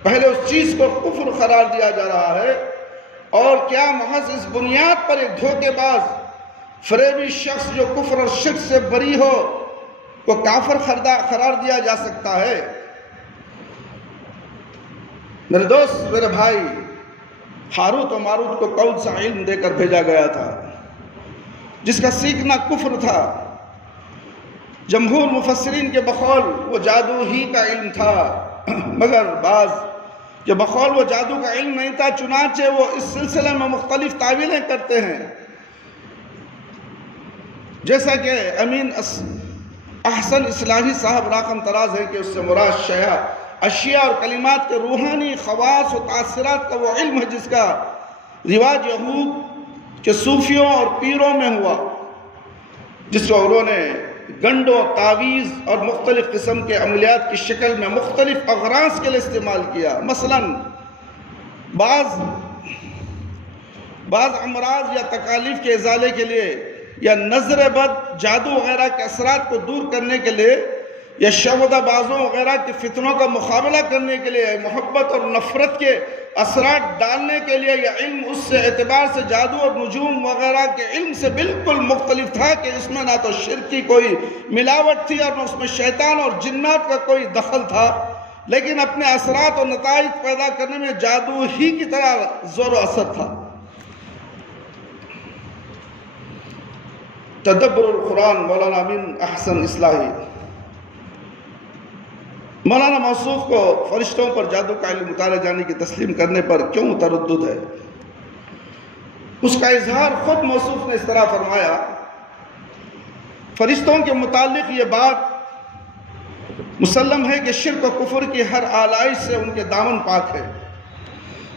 پہلے اس چیز کو کفر قرار دیا جا رہا ہے، اور کیا محض اس بنیاد پر ایک دھوکے باز فریبی شخص جو کفر اور شرک سے بری ہو کو کافر قرار دیا جا سکتا ہے؟ میرے دوست میرے بھائی، ہاروت و ماروت کو کون سا علم دے کر بھیجا گیا تھا جس کا سیکھنا کفر تھا؟ جمہور مفسرین کے بقول وہ جادو ہی کا علم تھا، مگر بعض کہ بقول وہ جادو کا علم نہیں تھا، چنانچہ وہ اس سلسلے میں مختلف تعویلیں کرتے ہیں، جیسا کہ امین احسن اصلاحی صاحب راقم تراز ہے کہ اس سے مراد اشیاء اور کلمات کے روحانی خواص و تاثرات کا وہ علم ہے جس کا رواج یہود کے صوفیوں اور پیروں میں ہوا، جس کو انہوں نے گنڈوں، تعویذ اور مختلف قسم کے عملیات کی شکل میں مختلف اغراض کے لیے استعمال کیا۔ مثلا بعض امراض یا تکالیف کے ازالے کے لیے، یا نظر بد، جادو وغیرہ کے اثرات کو دور کرنے کے لیے یا شعبدہ بازوں وغیرہ کے فتنوں کا مقابلہ کرنے کے لیے، محبت اور نفرت کے اثرات ڈالنے کے لیے، یہ علم اس سے اعتبار سے جادو اور نجوم وغیرہ کے علم سے بالکل مختلف تھا کہ اس میں نہ تو شرک کی کوئی ملاوٹ تھی اور نہ اس میں شیطان اور جنات کا کوئی دخل تھا، لیکن اپنے اثرات اور نتائج پیدا کرنے میں جادو ہی کی طرح زور و اثر تھا۔ تدبر القرآن، مولانا امین احسن اصلاحی۔ مولانا موصوف کو فرشتوں پر جادو کا علم اتارے جانے کی تسلیم کرنے پر کیوں تردد ہے؟ اس کا اظہار خود موصوف نے اس طرح فرمایا، فرشتوں کے متعلق یہ بات مسلم ہے کہ شرک و کفر کی ہر آلائش سے ان کے دامن پاک ہے۔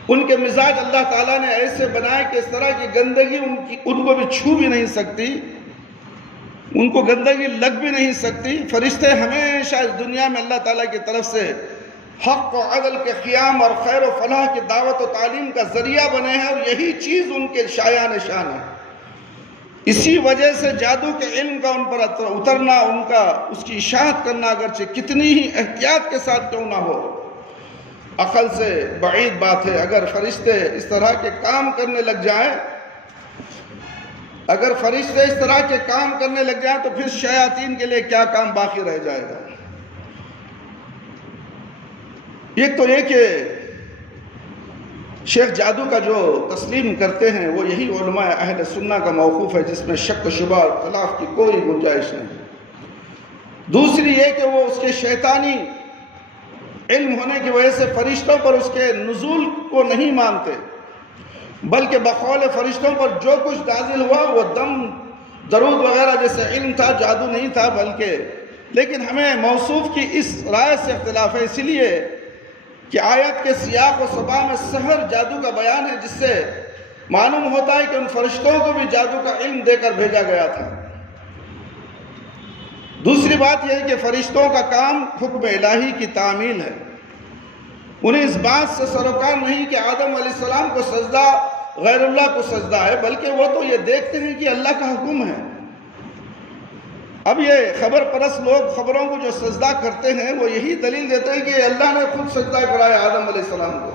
ان کے مزاج اللہ تعالیٰ نے ایسے بنائے کہ اس طرح کی گندگی ان کو بھی چھو بھی نہیں سکتی، ان کو گندگی لگ بھی نہیں سکتی۔ فرشتے ہمیشہ اس دنیا میں اللہ تعالیٰ کی طرف سے حق و عدل کے قیام اور خیر و فلاح کی دعوت و تعلیم کا ذریعہ بنے ہیں، اور یہی چیز ان کے شایان شان ہے۔ اسی وجہ سے جادو کے علم کا ان پر اترنا، ان کا اس کی اشاعت کرنا اگرچہ کتنی ہی احتیاط کے ساتھ کیوں نہ ہو، عقل سے بعید بات ہے۔ اگر فرشتے اس طرح کے کام کرنے لگ جائیں تو پھر شیاطین کے لیے کیا کام باقی رہ جائے گا؟ ایک تو یہ کہ شیخ جادو کا جو تسلیم کرتے ہیں وہ یہی علماء اہل سنہ کا موقوف ہے، جس میں شک و شبہ اور اختلاف کی کوئی گنجائش نہیں۔ دوسری یہ کہ وہ اس کے شیطانی علم ہونے کی وجہ سے فرشتوں پر اس کے نزول کو نہیں مانتے، بلکہ بقول فرشتوں پر جو کچھ نازل ہوا وہ درود وغیرہ جیسے علم تھا، جادو نہیں تھا بلکہ۔ لیکن ہمیں موصوف کی اس رائے سے اختلاف ہے، اسی لیے کہ آیت کے سیاق و سباق میں سحر جادو کا بیان ہے، جس سے معلوم ہوتا ہے کہ ان فرشتوں کو بھی جادو کا علم دے کر بھیجا گیا تھا۔ دوسری بات یہ ہے کہ فرشتوں کا کام حکم الہی کی تعمیل ہے۔ انہیں اس بات سے سروکار نہیں کہ آدم علیہ السلام کو سجدہ غیر اللہ کو سجدہ ہے، بلکہ وہ تو یہ دیکھتے ہیں کہ اللہ کا حکم ہے۔ اب یہ خبر پرست لوگ خبروں کو جو سجدہ کرتے ہیں وہ یہی دلیل دیتے ہیں کہ اللہ نے خود سجدہ کرایا آدم علیہ السلام کو،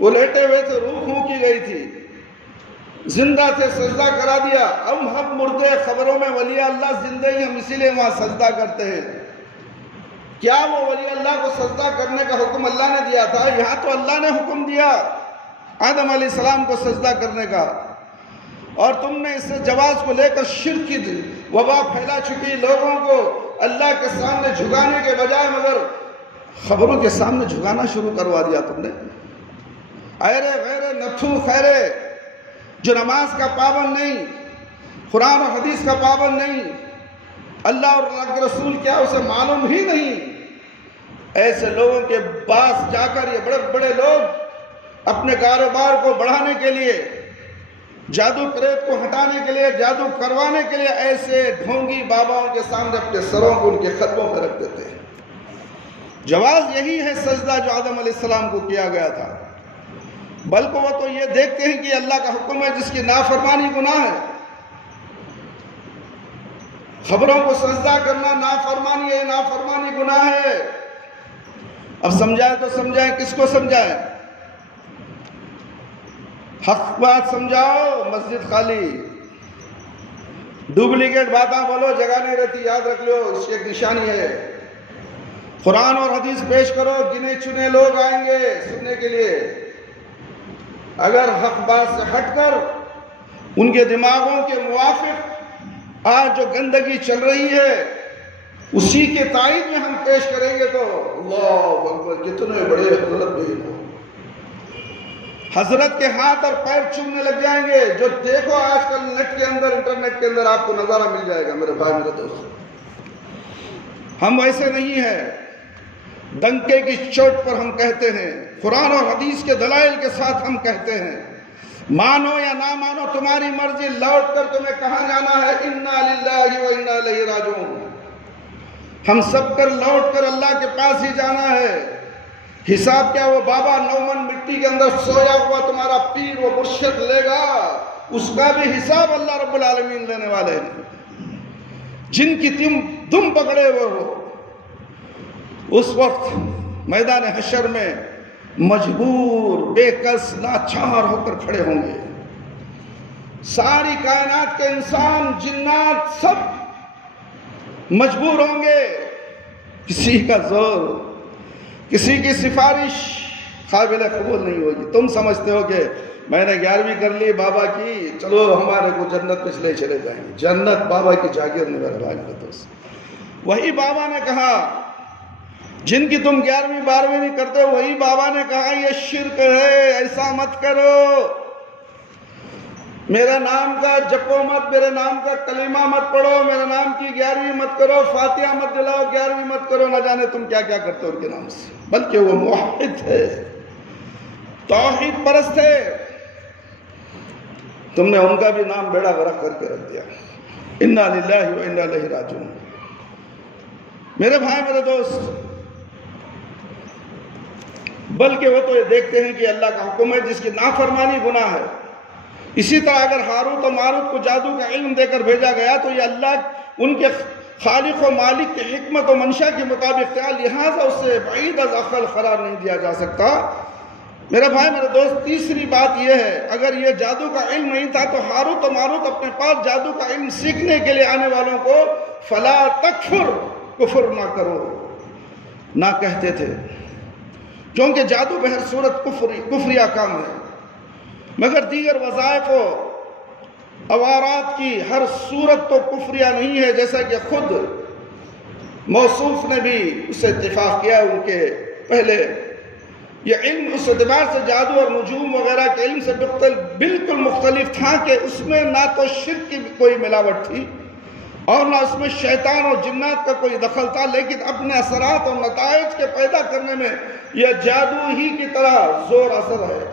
وہ لیٹے ہوئے تھے، روح پھونکی گئی تھی، زندہ تھے، سجدہ کرا دیا۔ اب ہم مردے، خبروں میں ولی اللہ زندہ ہی، ہم اسی لیے وہاں سجدہ کرتے ہیں۔ کیا وہ ولی اللہ کو سجدہ کرنے کا حکم اللہ نے دیا تھا؟ یہاں تو اللہ نے حکم دیا آدم علیہ السلام کو سجدہ کرنے کا، اور تم نے اس سے جواز کو لے کر شرک کی وبا پھیلا چکی، لوگوں کو اللہ کے سامنے جھکانے کے بجائے مگر خبروں کے سامنے جھکانا شروع کروا دیا تم نے۔ ایرے غیرے نتھو خیرے، جو نماز کا پابند نہیں، قرآن و حدیث کا پابند نہیں، اللہ اور اللہ کے رسول کیا اسے معلوم ہی نہیں، ایسے لوگوں کے پاس جا کر یہ بڑے بڑے لوگ اپنے کاروبار کو بڑھانے کے لیے، جادو پریت کو ہٹانے کے لیے، جادو کروانے کے لیے ایسے ڈھونگی باباؤں کے سامنے اپنے سروں کو ان کے قدموں پر رکھ دیتے ہیں۔ جواز یہی ہے سجدہ جو آدم علیہ السلام کو کیا گیا تھا، بلکہ وہ تو یہ دیکھتے ہیں کہ اللہ کا حکم ہے جس کی نافرمانی گناہ ہے۔ خبروں کو سجدہ کرنا نافرمانی ہے، نافرمانی گناہ ہے۔ اب سمجھائیں تو سمجھائیں، کس کو سمجھائیں؟ حق بات سمجھاؤ، مسجد خالی، ڈپلیکیٹ باتیں بولو، جگہ نہیں رہتی، یاد رکھ لو، اس کی ایک نشانی ہے۔ قرآن اور حدیث پیش کرو، گنے چنے لوگ آئیں گے سننے کے لیے۔ اگر حق بات سے ہٹ کر ان کے دماغوں کے موافق آج جو گندگی چل رہی ہے اسی کے تائید میں ہم پیش کریں گے تو اللہ اکبر، کتنے بڑے حضرت بھی ہو، حضرت کے ہاتھ اور پیر چومنے لگ جائیں گے۔ جو دیکھو آج کل نیٹ کے اندر، انٹرنیٹ کے اندر آپ کو نظارہ مل جائے گا میرے بھائی، میرے دوست۔ ہم ویسے نہیں ہیں، ڈنکے کی چوٹ پر ہم کہتے ہیں، قرآن اور حدیث کے دلائل کے ساتھ ہم کہتے ہیں، مانو یا نہ مانو تمہاری مرضی، لوٹ کر تمہیں کہاں جانا ہے، انا للہ و انا الیہ راجعون۔ ہم سب کر لوٹ کر اللہ کے پاس ہی جانا ہے۔ حساب کیا وہ بابا نومن مٹی کے اندر سویا ہوا تمہارا پیر و مرشد لے گا، اس کا بھی حساب اللہ رب العالمین لینے والے ہیں۔ جن کی تم پکڑے ہوئے ہو، اس وقت میدان حشر میں مجبور، بے کس، لاچار ہو کر کھڑے ہوں گے۔ ساری کائنات کے انسان، جنات سب مجبور ہوں گے۔ کسی کا زور، کسی کی سفارش قابل قبول نہیں ہوگی۔ تم سمجھتے ہو کہ میں نے 11ویں کر لی بابا کی، چلو ہمارے کو جنت میں چلے جائیں گے۔ جنت بابا کی جاگیر نہیں، میرے بھائی کا دوست۔ وہی بابا نے کہا، جن کی تم 11ویں 12ویں نہیں کرتے ہو، وہی بابا نے کہا یہ شرک ہے، ایسا مت کرو، میرے نام کا جپو مت، میرے نام کا کلمہ مت پڑھو، میرے نام کی 11ویں مت کرو، فاتحہ مت دلاؤ، 11ویں مت کرو، نہ جانے تم کیا کیا کرتے ہو ان کے نام سے۔ بلکہ وہ موحد ہے، توحید پرست ہے، تم نے ان کا بھی نام بیڑا غرق کر کے رکھ دیا۔ انا للہ و انا الیہ راجعون۔ میرے بھائی، میرے دوست، بلکہ وہ تو یہ دیکھتے ہیں کہ اللہ کا حکم ہے، جس کی نافرمانی گناہ ہے۔ اسی طرح اگر ہاروت و ماروت کو جادو کا علم دے کر بھیجا گیا تو یہ اللہ ان کے خالق و مالک کی حکمت و منشا کے مطابق تھا، لہٰذا اس سے بعید از عقل قرار نہیں دیا جا سکتا۔ میرے بھائی، میرے دوست، تیسری بات یہ ہے، اگر یہ جادو کا علم نہیں تھا تو ہاروت و ماروت اپنے پاس جادو کا علم سیکھنے کے لیے آنے والوں کو فلا تکفر، کفر نہ کرو، نہ کہتے تھے، کیونکہ جادو بہر صورت کفریہ کام ہے، مگر دیگر وظائف و اوارات کی ہر صورت تو کفریہ نہیں ہے، جیسا کہ خود موصوف نے بھی اس سے اتفاق کیا ان کے پہلے۔ یہ علم اس اعتبار سے جادو اور نجوم وغیرہ کے علم سے بالکل مختلف تھا کہ اس میں نہ تو شرک کی کوئی ملاوٹ تھی اور نہ اس میں شیطان اور جنات کا کوئی دخل تھا، لیکن اپنے اثرات اور نتائج کے پیدا کرنے میں یہ جادو ہی کی طرح زور اثر ہے۔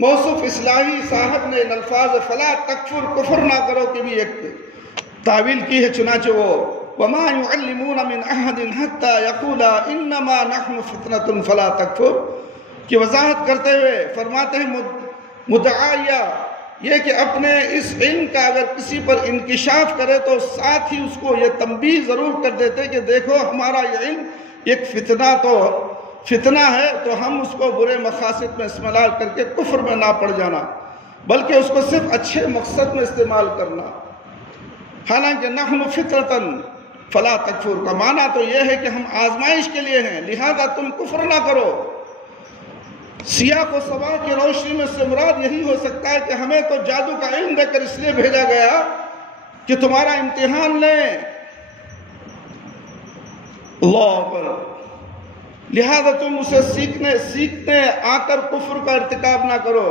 موصوف اصلاحی صاحب نے ان الفاظ فلا تکفر، کفر نہ کرو کی بھی ایک تعویل کی ہے، چنانچہ وہ وما يعلمون من احد حتى يقولا انما نحن فتنة فلا تکفر کی وضاحت کرتے ہوئے فرماتے ہیں مدعا یہ کہ اپنے اس علم کا اگر کسی پر انکشاف کرے تو ساتھ ہی اس کو یہ تنبیہ ضرور کر دیتے کہ دیکھو ہمارا یہ علم ایک فتنہ ہے، تو ہم اس کو برے مقاصد میں استعمال کر کے کفر میں نہ پڑ جانا، بلکہ اس کو صرف اچھے مقصد میں استعمال کرنا۔ حالانکہ نحن فطرتاً فلا تکفر کا معنی تو یہ ہے کہ ہم آزمائش کے لیے ہیں، لہذا تم کفر نہ کرو۔ سیاق و سباق کی روشنی میں سے مراد یہی ہو سکتا ہے کہ ہمیں تو جادو کا علم دے کر اس لیے بھیجا گیا کہ تمہارا امتحان لیں، اللہ اکبر، لہذا تم اسے سیکھنے آ کر کفر کا ارتکاب نہ کرو۔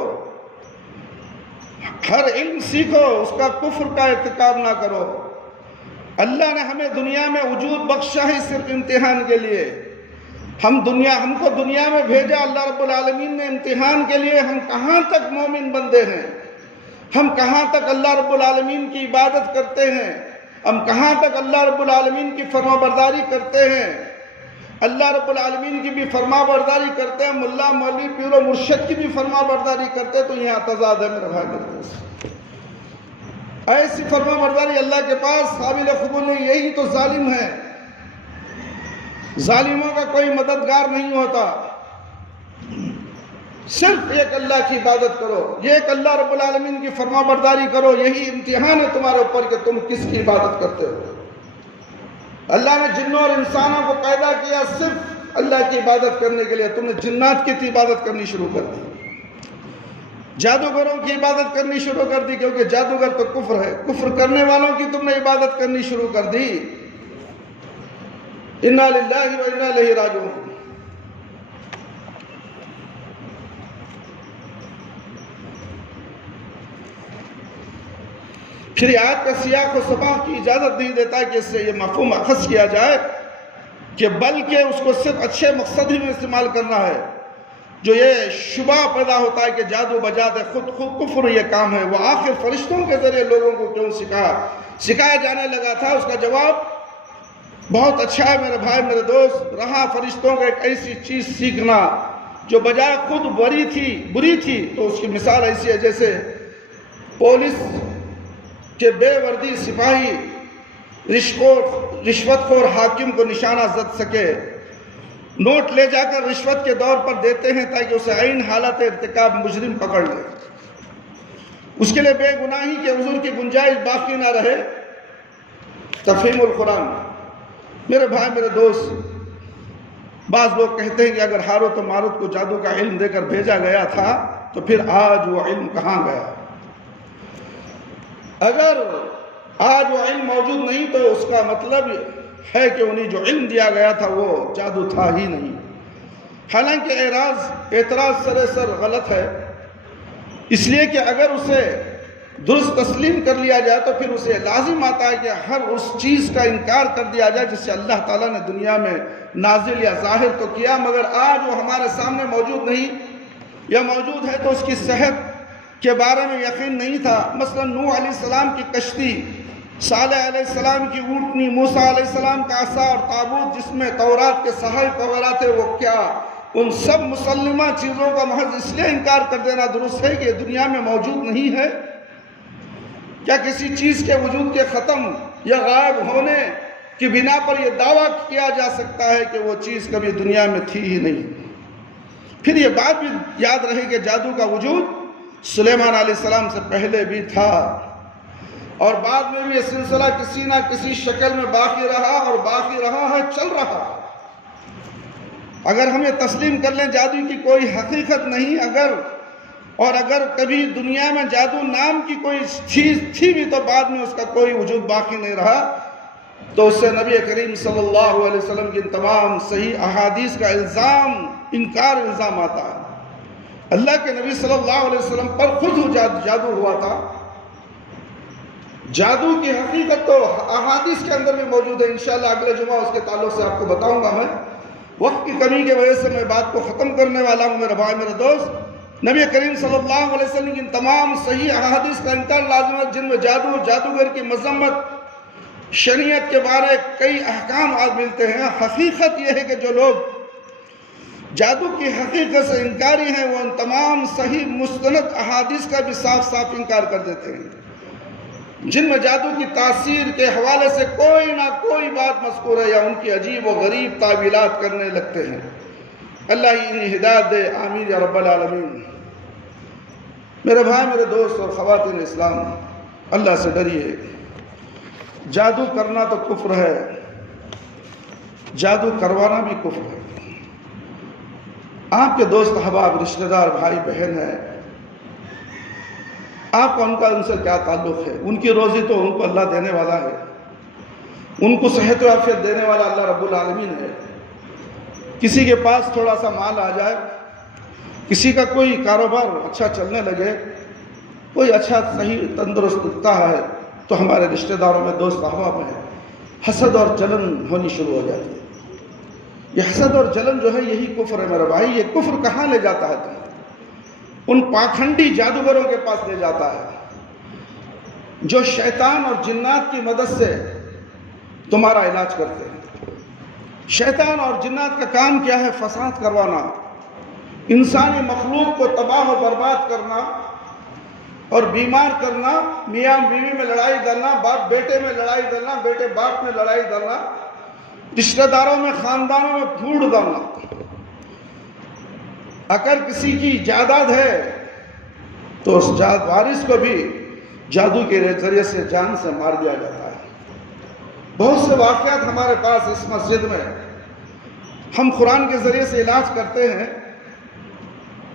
ہر علم سیکھو، اس کا کفر کا ارتکاب نہ کرو۔ اللہ نے ہمیں دنیا میں وجود بخشا ہے صرف امتحان کے لیے۔ ہم کو دنیا میں بھیجا اللہ رب العالمین نے امتحان کے لیے۔ ہم کہاں تک مومن بندے ہیں، ہم کہاں تک اللہ رب العالمین کی عبادت کرتے ہیں، ہم کہاں تک اللہ رب العالمین کی فرما برداری کرتے ہیں۔ اللہ رب العالمین کی بھی فرما برداری کرتے ہیں، ملا مولوی پیر و مرشد کی بھی فرما برداری کرتے ہیں، تو یہاں تضاد ہے میرے بھائی۔ ایسی فرما برداری اللہ کے پاس قابل قبول نہیں، یہی تو ظالم ہے۔ ظالموں کا کوئی مددگار نہیں ہوتا، صرف ایک اللہ کی عبادت کرو، ایک اللہ رب العالمین کی فرما برداری کرو، یہی امتحان ہے تمہارے اوپر کہ تم کس کی عبادت کرتے ہو۔ اللہ نے جنوں اور انسانوں کو پیدا کیا صرف اللہ کی عبادت کرنے کے لیے، تم نے جنات کی عبادت کرنی شروع کر دی، جادوگروں کی عبادت کرنی شروع کر دی، کیونکہ جادوگر تو کفر ہے، کفر کرنے والوں کی تم نے عبادت کرنی شروع کر دی۔ انا للہ و انا الیہ راجعون۔ پھر آیت کا سیاق و سباق کی اجازت نہیں دیتا کہ اس سے یہ مفہوم اخذ کیا جائے کہ بلکہ اس کو صرف اچھے مقصد ہی میں استعمال کرنا ہے۔ جو یہ شبہ پیدا ہوتا ہے کہ جادو بجاد خود کفر یہ کام ہے، وہ آخر فرشتوں کے ذریعے لوگوں کو کیوں سکھایا جانے لگا تھا، اس کا جواب بہت اچھا ہے میرے بھائی، میرے دوست۔ رہا فرشتوں کا ایک ایسی چیز سیکھنا جو بجائے خود بری تھی، تو اس کی مثال ایسی ہے جیسے پولیس کے بے وردی سپاہی رشوت خور حاکم کو نشانہ زد سکے، نوٹ لے جا کر رشوت کے دور پر دیتے ہیں تاکہ اسے عین حالت ارتکاب مجرم پکڑ لے، اس کے لیے بے گناہی کے عذر کی گنجائش باقی نہ رہے۔ تفہیم القرآن۔ میرے بھائی، میرے دوست، بعض لوگ کہتے ہیں کہ اگر ہاروت و ماروت کو جادو کا علم دے کر بھیجا گیا تھا تو پھر آج وہ علم کہاں گیا؟ اگر آج وہ علم موجود نہیں تو اس کا مطلب ہے کہ انہیں جو علم دیا گیا تھا وہ جادو تھا ہی نہیں۔ حالانکہ اعتراض سراسر غلط ہے، اس لیے کہ اگر اسے درست تسلیم کر لیا جائے تو پھر اسے لازم آتا ہے کہ ہر اس چیز کا انکار کر دیا جائے جس سے اللہ تعالیٰ نے دنیا میں نازل یا ظاہر تو کیا مگر آج وہ ہمارے سامنے موجود نہیں، یا موجود ہے تو اس کی صحت کے بارے میں یقین نہیں تھا۔ مثلا نوح علیہ السلام کی کشتی، صالح علیہ السلام کی اونٹنی، موسیٰ علیہ السلام کا عصا اور تابوت جس میں تورات کے صحائف وغیرہ تھے، وہ کیا ان سب مسلمہ چیزوں کا محض اس لیے انکار کر دینا درست ہے کہ یہ دنیا میں موجود نہیں ہے؟ کیا کسی چیز کے وجود کے ختم یا غائب ہونے کی بنا پر یہ دعویٰ کیا جا سکتا ہے کہ وہ چیز کبھی دنیا میں تھی ہی نہیں؟ پھر یہ بات بھی یاد رہے کہ جادو کا وجود سلیمان علیہ السلام سے پہلے بھی تھا، اور بعد میں بھی یہ سلسلہ کسی نہ کسی شکل میں باقی رہا اور باقی رہا ہے، چل رہا۔ اگر ہم یہ تسلیم کر لیں جادو کی کوئی حقیقت نہیں، اگر کبھی دنیا میں جادو نام کی کوئی چیز تھی بھی تو بعد میں اس کا کوئی وجود باقی نہیں رہا، تو اس سے نبی کریم صلی اللہ علیہ وسلم کی تمام صحیح احادیث کا الزام آتا ہے۔ اللہ کے نبی صلی اللہ علیہ وسلم پر خود جادو ہوا تھا۔ جادو کی حقیقت تو احادیث کے اندر بھی موجود ہے، انشاءاللہ اگلے جمعہ اس کے تعلق سے آپ کو بتاؤں گا۔ میں وقت کی کمی کی وجہ سے میں بات کو ختم کرنے والا ہوں۔ میرے بھائی، میرے دوست، نبی کریم صلی اللہ علیہ وسلم کی تمام صحیح احادیث کا انکار لازم ہے جن میں جادوگر کی مذمت، شریعت کے بارے کئی احکام آج ملتے ہیں۔ حقیقت یہ ہے کہ جو لوگ جادو کی حقیقت سے انکاری ہیں وہ ان تمام صحیح مستند احادیث کا بھی صاف انکار کر دیتے ہیں جن میں جادو کی تاثیر کے حوالے سے کوئی نہ کوئی بات مذکور ہے، یا ان کی عجیب و غریب تعویلات کرنے لگتے ہیں۔ اللہ انہیں ہدایت دے، آمین یا رب العالمین۔ میرے بھائی، میرے دوست اور خواتین اسلام، اللہ سے ڈریے۔ جادو کرنا تو کفر ہے، جادو کروانا بھی کفر ہے۔ آپ کے دوست احباب، رشتہ دار، بھائی بہن ہیں، آپ کا ان سے کیا تعلق ہے؟ ان کی روزی تو ان کو اللہ دینے والا ہے، ان کو صحت و عافیت دینے والا اللہ رب العالمین ہے۔ کسی کے پاس تھوڑا سا مال آ جائے، کسی کا کوئی کاروبار اچھا چلنے لگے، کوئی اچھا صحیح تندرست دکھتا ہے تو ہمارے رشتہ داروں میں، دوست احباب میں حسد اور جلن ہونی شروع ہو جاتی ہے۔ یہ حسد اور جلن جو ہے یہی کفر ہے میرے بھائی۔ یہ کفر کہاں لے جاتا ہے تمہیں؟ ان پاکھنڈی جادوگروں کے پاس لے جاتا ہے جو شیطان اور جنات کی مدد سے تمہارا علاج کرتے ہیں۔ شیطان اور جنات کا کام کیا ہے؟ فساد کروانا، انسانی مخلوق کو تباہ و برباد کرنا اور بیمار کرنا، میاں بیوی میں لڑائی ڈالنا، باپ بیٹے میں لڑائی ڈالنا، بیٹے باپ میں لڑائی ڈالنا، رشتہ داروں میں، خاندانوں میں پھوٹ ڈالنا۔ اگر کسی کی جائیداد ہے تو اس وارث کو بھی جادو کے ذریعے سے جان سے مار دیا جاتا ہے۔ بہت سے واقعات ہمارے پاس اس مسجد میں ہم قرآن کے ذریعے سے علاج کرتے ہیں۔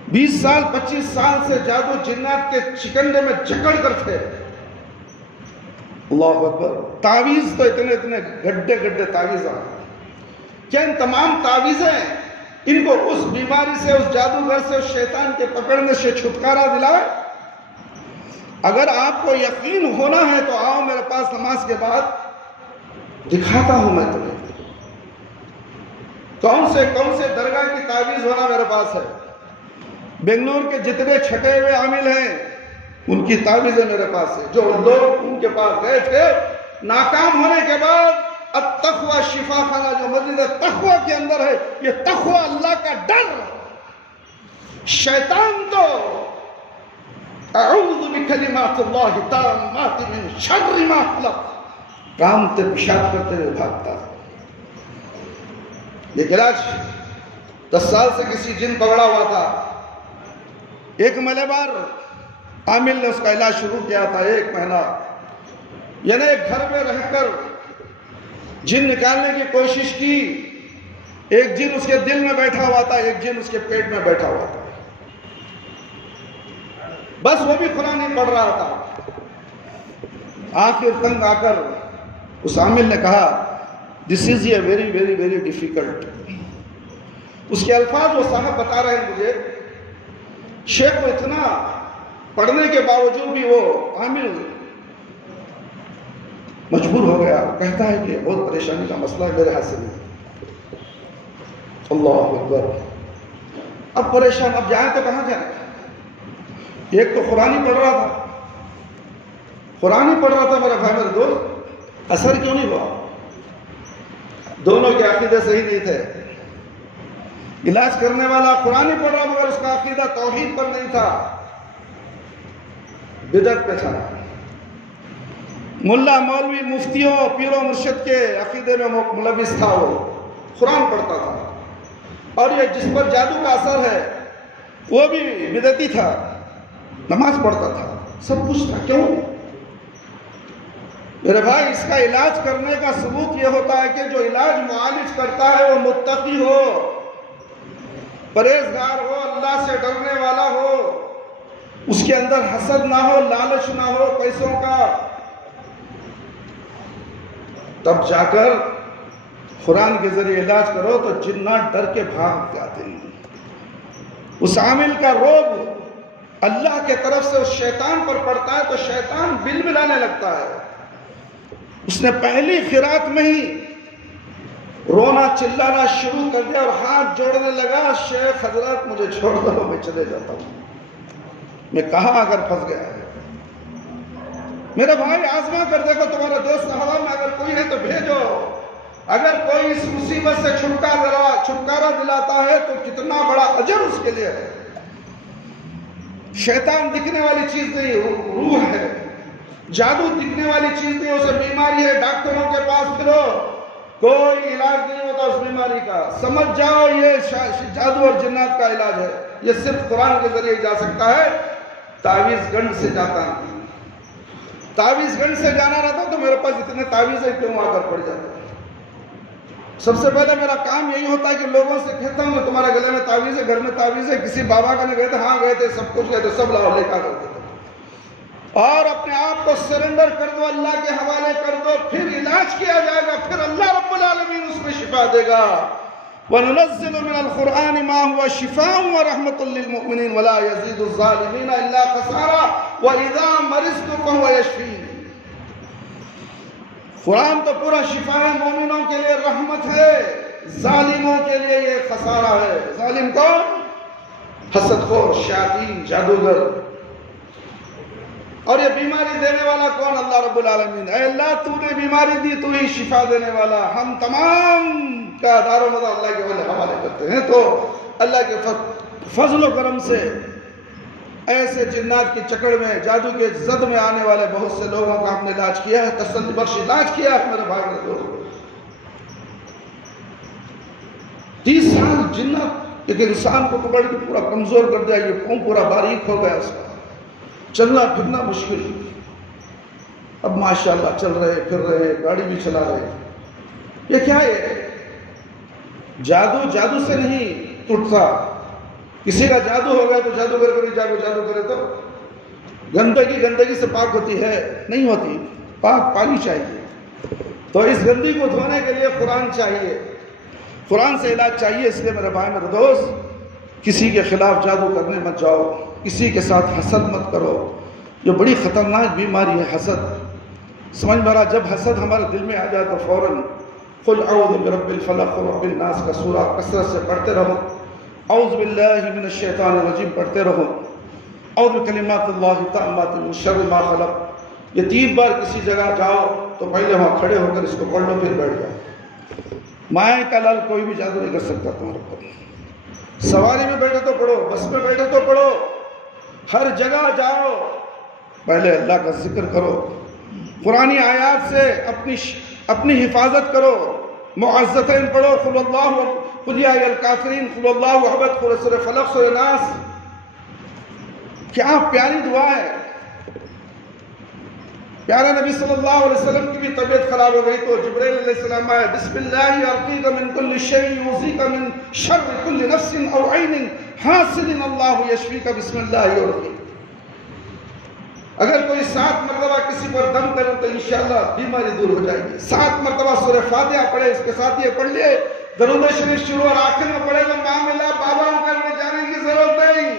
20 سال 25 سال سے جادو جنات کے چکنڈے میں جکڑ کر تھے۔ اللہ اکبر۔ تعویذ تو اتنے گڈھے تعویذ آ کیا ان تمام تعویذیں ان کو اس بیماری سے، اس جادوگر سے، اس شیطان کے پکڑنے سے چھٹکارا دلائے؟ اگر آپ کو یقین ہونا ہے تو آؤ میرے پاس نماز کے بعد، دکھاتا ہوں میں تمہیں کون سے درگاہ کی تعویذ ہونا میرے پاس ہے۔ بنگلور کے جتنے چھٹے ہوئے عامل ہیں ان کی تعویذیں میرے پاس ہے۔ جو لوگ ان کے پاس گئے تھے، ناکام ہونے کے بعد التقوی شفا خانہ جو مسجد تقوی کے اندر ہے، یہ تقوی اللہ کا ڈر۔ شیطان تو اعوذ بکلمات اللہ التامات من شر ما خلق، کامتے پیشاب کرتے ہوئے بھاگتا. یہ علاج 10 سال سے کسی جن پکڑا ہوا تھا. ایک مہینے بعد عامل نے اس کا علاج شروع کیا تھا. 1 مہینہ یعنی گھر میں رہ کر جن نکالنے کی کوشش کی. ایک جن اس کے دل میں بیٹھا ہوا تھا, ایک جن اس کے پیٹ میں بیٹھا ہوا تھا. بس وہ بھی قرآن نہیں پڑھ رہا تھا. آخر تنگ آ کر اس عامل نے کہا, this is a very very very difficult. اس کے الفاظ وہ صاحب بتا رہے ہیں مجھے. شیخ کو اتنا پڑھنے کے باوجود بھی وہ عامل مجبور ہو گیا. کہتا ہے کہ بہت پریشانی کا مسئلہ ہے, میرے ہاتھ سے نہیں. اللہ اکبر. اب پریشان, اب جائیں تو کہاں جائیں؟ ایک تو قرآن ہی پڑھ رہا تھا, قرآن ہی پڑھ رہا تھا میرا بھائی, میرے دوست. اثر کیوں نہیں ہوا؟ دونوں کے عقیدے صحیح نہیں تھے. علاج کرنے والا قرآن ہی پڑھ رہا مگر اس کا عقیدہ توحید پر نہیں تھا, بدعت پہ تھا. ملا مولوی مفتیوں پیروں مرشد کے عقیدے میں ملوث تھا. وہ قرآن پڑھتا تھا. اور یہ جس پر جادو کا اثر ہے وہ بھی بدعتی تھا, نماز پڑھتا تھا, سب کچھ تھا. کیوں میرے بھائی؟ اس کا علاج کرنے کا ثبوت یہ ہوتا ہے کہ جو علاج معالج کرتا ہے وہ متقی ہو, پرہیزگار ہو, اللہ سے ڈرنے والا ہو, اس کے اندر حسد نہ ہو, لالچ نہ ہو پیسوں کا. تب جا کر قرآن کے ذریعے علاج کرو تو جنات ڈر کے بھاگ جاتے ہیں. اس عامل کا روب اللہ کے طرف سے اس شیطان پر پڑتا ہے تو شیطان بل بلانے لگتا ہے. اس نے پہلی قرات میں ہی رونا چلانا شروع کر دیا اور ہاتھ جوڑنے لگا, شیخ حضرت مجھے چھوڑ دو, میں چلے جاتا ہوں. میں کہاں اگر پھنس گیا ہے؟ میرے بھائی آزما کر دیکھو, تمہارا دوست ہوا میں اگر کوئی ہے تو بھیجو. اگر کوئی اس مصیبت سے چھٹکارا دلاتا ہے تو کتنا بڑا اجر اس کے لیے ہے. شیطان دکھنے والی چیز نہیں, روح ہے. جادو دکھنے والی چیز نہیں, اسے بیماری ہے. ڈاکٹروں کے پاس پھرو, کوئی علاج نہیں ہوتا اس بیماری کا. سمجھ جاؤ یہ جادو اور جنات کا علاج ہے. یہ صرف قرآن کے ذریعے جا سکتا ہے, تعویذ گنج سے جاتا نہیں. تعویذ گنج سے جانا رہتا تو میرے پاس اتنے تعویذیں کیوں آ کر پڑ جاتے. سب سے پہلے میرا کام یہی ہوتا ہے کہ لوگوں سے کہتا ہوں کہ تمہارے گلے میں تعویذ ہے, گھر میں تعویذ ہے. کسی بابا کا نہیں گئے تھے, ہاں گئے تھے, سب کچھ گئے تھے, سب لاؤ لے کر کرتے تھے. اور اپنے آپ کو سرنڈر کر دو, اللہ کے حوالے کر دو, پھر علاج کیا جائے گا, پھر اللہ رب العالمین اس میں شفا دے گا. وَنُنَزِّلُ مِنَ الْقُرْآنِ مَا هُوَ شِفَاءٌ وَرَحْمَةٌ لِّلْمُؤْمِنِينَ وَلَا يَزِيدُ الظَّالِمِينَ إِلَّا خَسَارًا وَإِذَا مَرِضْتُ فَهُوَ يَشْفِينِ. قرآن تو پورا شفا ہے, مومنوں کے لیے رحمت ہے, ظالموں کے لیے یہ خسارہ ہے. ظالم کون؟ حسد خور, شیاطین, جادوگر. اور یہ بیماری دینے والا کون؟ اللہ رب العالمین. اے اللہ تو نے بیماری دی, تو ہی شفا دینے والا. ہم تمام کا دار و مدار اللہ کے حوالے کرتے ہیں. تو اللہ کے فضل و کرم سے ایسے جنات کی چکڑ میں, جادو کے زد میں آنے والے بہت سے لوگوں کا ہم نے علاج کیا ہے, تسلی بخش علاج کیا ہے میرے بھائی میرے دوست. 30 سال جنات ایک انسان کو پکڑ کے پورا کمزور کر دیا, یہ پاؤں پورا باریک ہو گیا, اس کا چلنا پھرنا مشکل. اب ماشاءاللہ چل رہے, پھر رہے, گاڑی بھی چلا رہے. یہ کیا ہے؟ جادو سے نہیں ٹوٹتا. کسی کا جادو ہو گیا تو جادوگر کو نہیں جادو کرے تو گندگی سے پاک ہوتی ہے؟ نہیں ہوتی. پاک پانی چاہیے. تو اس گندگی کو دھونے کے لیے قرآن چاہیے, قرآن سے علاج چاہیے. اس لیے میرے بھائی میرے دوست, کسی کے خلاف جادو کرنے مت جاؤ, کسی کے ساتھ حسد مت کرو. یہ بڑی خطرناک بیماری ہے حسد. سمجھ میں جب حسد ہمارے دل میں آ جائے تو فوراً قل اعوذ برب الفلق ورب الناس کا سورہ کثرت سے پڑھتے رہو, اعوذ باللہ من الشیطان الرجیم پڑھتے رہو, اعوذ بکلمات اللہ التامات من شر ما خلق. یہ 3 بار کسی جگہ جاؤ تو پہلے وہاں کھڑے ہو کر اس کو پڑھ لو, پھر بیٹھ جاؤ. مائیں کا لال کوئی بھی جادو نہیں کر سکتا تمہارے اوپر. سواری میں بیٹھے تو پڑھو, بس میں بیٹھے تو پڑھو, ہر جگہ جاؤ, پہلے اللہ کا ذکر کرو, قرآنی آیات سے اپنی حفاظت کرو، معوذتین پڑھو، قل اللہ قل یا ایھا الکافرین، قل اللہ احد، سورہ فلق، سورہ ناس. کیا پیاری دعا ہے. پیارے نبی صلی اللہ علیہ وسلم کی بھی طبیعت خراب ہو گئی تو جبرائیل علیہ السلام آئے، بسم اللہ ارقیک من کل شیء یؤذیک من شر کل نفس او عین حاسد اللہ یشفیک بسم اللہ یرقیک. اگر کوئی 7 مرتبہ کسی پر دم کرے تو انشاءاللہ بیماری دور ہو جائے گی. 7 مرتبہ سورہ فاتحہ پڑھے، اس کے ساتھ یہ پڑھ لیے درود شریف شروع اور آخر میں پڑھے تو معاملہ بابا کرنے جانے کی ضرورت نہیں،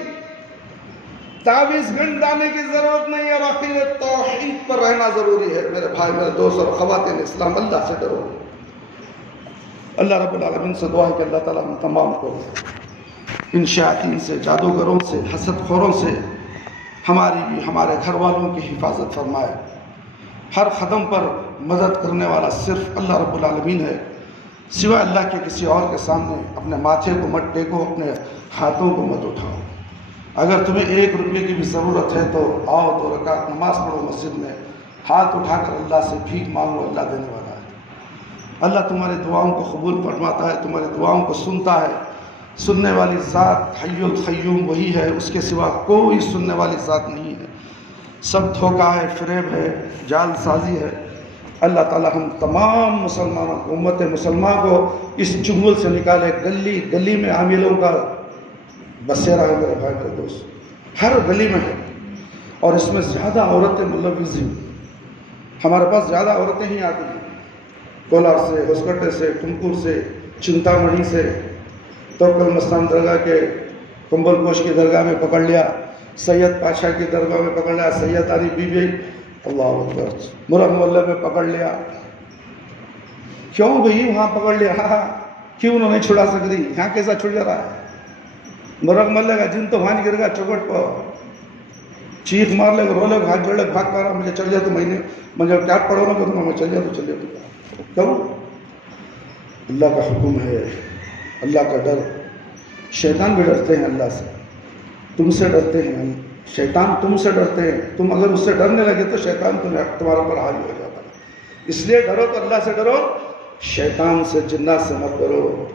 تعویذ گنڈ ڈالنے کی ضرورت نہیں، اور آخر توحید پر رہنا ضروری ہے. میرے بھائی، میرے دوست اور خواتین اسلام، اللہ سے ڈرو. اللہ رب العالمین سے دعا ہے کہ اللہ تعالیٰ ہم تمام کو ان شیاطین سے، جادوگروں سے، حسد خوروں سے، ہماری بھی ہمارے گھر والوں کی حفاظت فرمائے. ہر قدم پر مدد کرنے والا صرف اللہ رب العالمین ہے. سوائے اللہ کے کسی اور کے سامنے اپنے ماتھے کو مت ٹیکو، اپنے ہاتھوں کو مت اٹھاؤ. اگر تمہیں 1 روپے کی بھی ضرورت ہے تو آؤ 2 رکعت نماز پڑھو مسجد میں، ہاتھ اٹھا کر اللہ سے بھیک مانگو، اللہ دینے والا ہے. اللہ تمہاری دعاؤں کو قبول فرماتا ہے، تمہاری دعاؤں کو سنتا ہے. سننے والی ذات حی القیوم وہی ہے، اس کے سوا کوئی سننے والی ذات نہیں ہے. سب دھوکہ ہے، فریب ہے، جال سازی ہے. اللہ تعالی ہم تمام مسلمانوں کو، امت مسلمان کو اس چنگل سے نکالے. گلی گلی میں عاملوں کا بسیرا ہے میرے بھائی، میرے دوست، ہر گلی میں ہے. اور اس میں زیادہ عورتیں ملوث ہیں. ہمارے پاس زیادہ عورتیں ہی آتی ہیں، کولار سے، ہوسکٹے سے، ٹمکور سے، چنتامڑی سے. توکل مستان درگاہ کے کمبل پوش کی درگاہ میں پکڑ لیا، سید پاشا کی درگاہ میں پکڑ لیا، سید علی بی بی، اللہ اکبر، مرغ محلے میں پکڑ لیا. کیوں بھئی وہاں پکڑ لیا؟ کیوں انہوں نے چھڑا سکتی؟ یہاں کیسا چھڑ جا رہا ہے؟ مرغ محلے کا جن تو وہاں گر گا چوکٹ پر، چیخ مار لے گا، رو لے گا، ہاتھ جوڑ لے، بھاگ پا رہا مجھے چل جا تو مجھے ٹیپ پڑھو نا کہ میں چل جا تو چل جا تو. کیوں؟ اللہ کا حکم ہے، اللہ کا ڈر. شیطان بھی ڈرتے ہیں اللہ سے، تم سے ڈرتے ہیں، شیطان تم سے ڈرتے ہیں. تم اگر اس سے ڈرنے لگے تو شیطان تمہارا پر حاوی ہو جاتا ہے. اس لیے ڈرو تو اللہ سے ڈرو، شیطان سے، جنات سے مت ڈرو.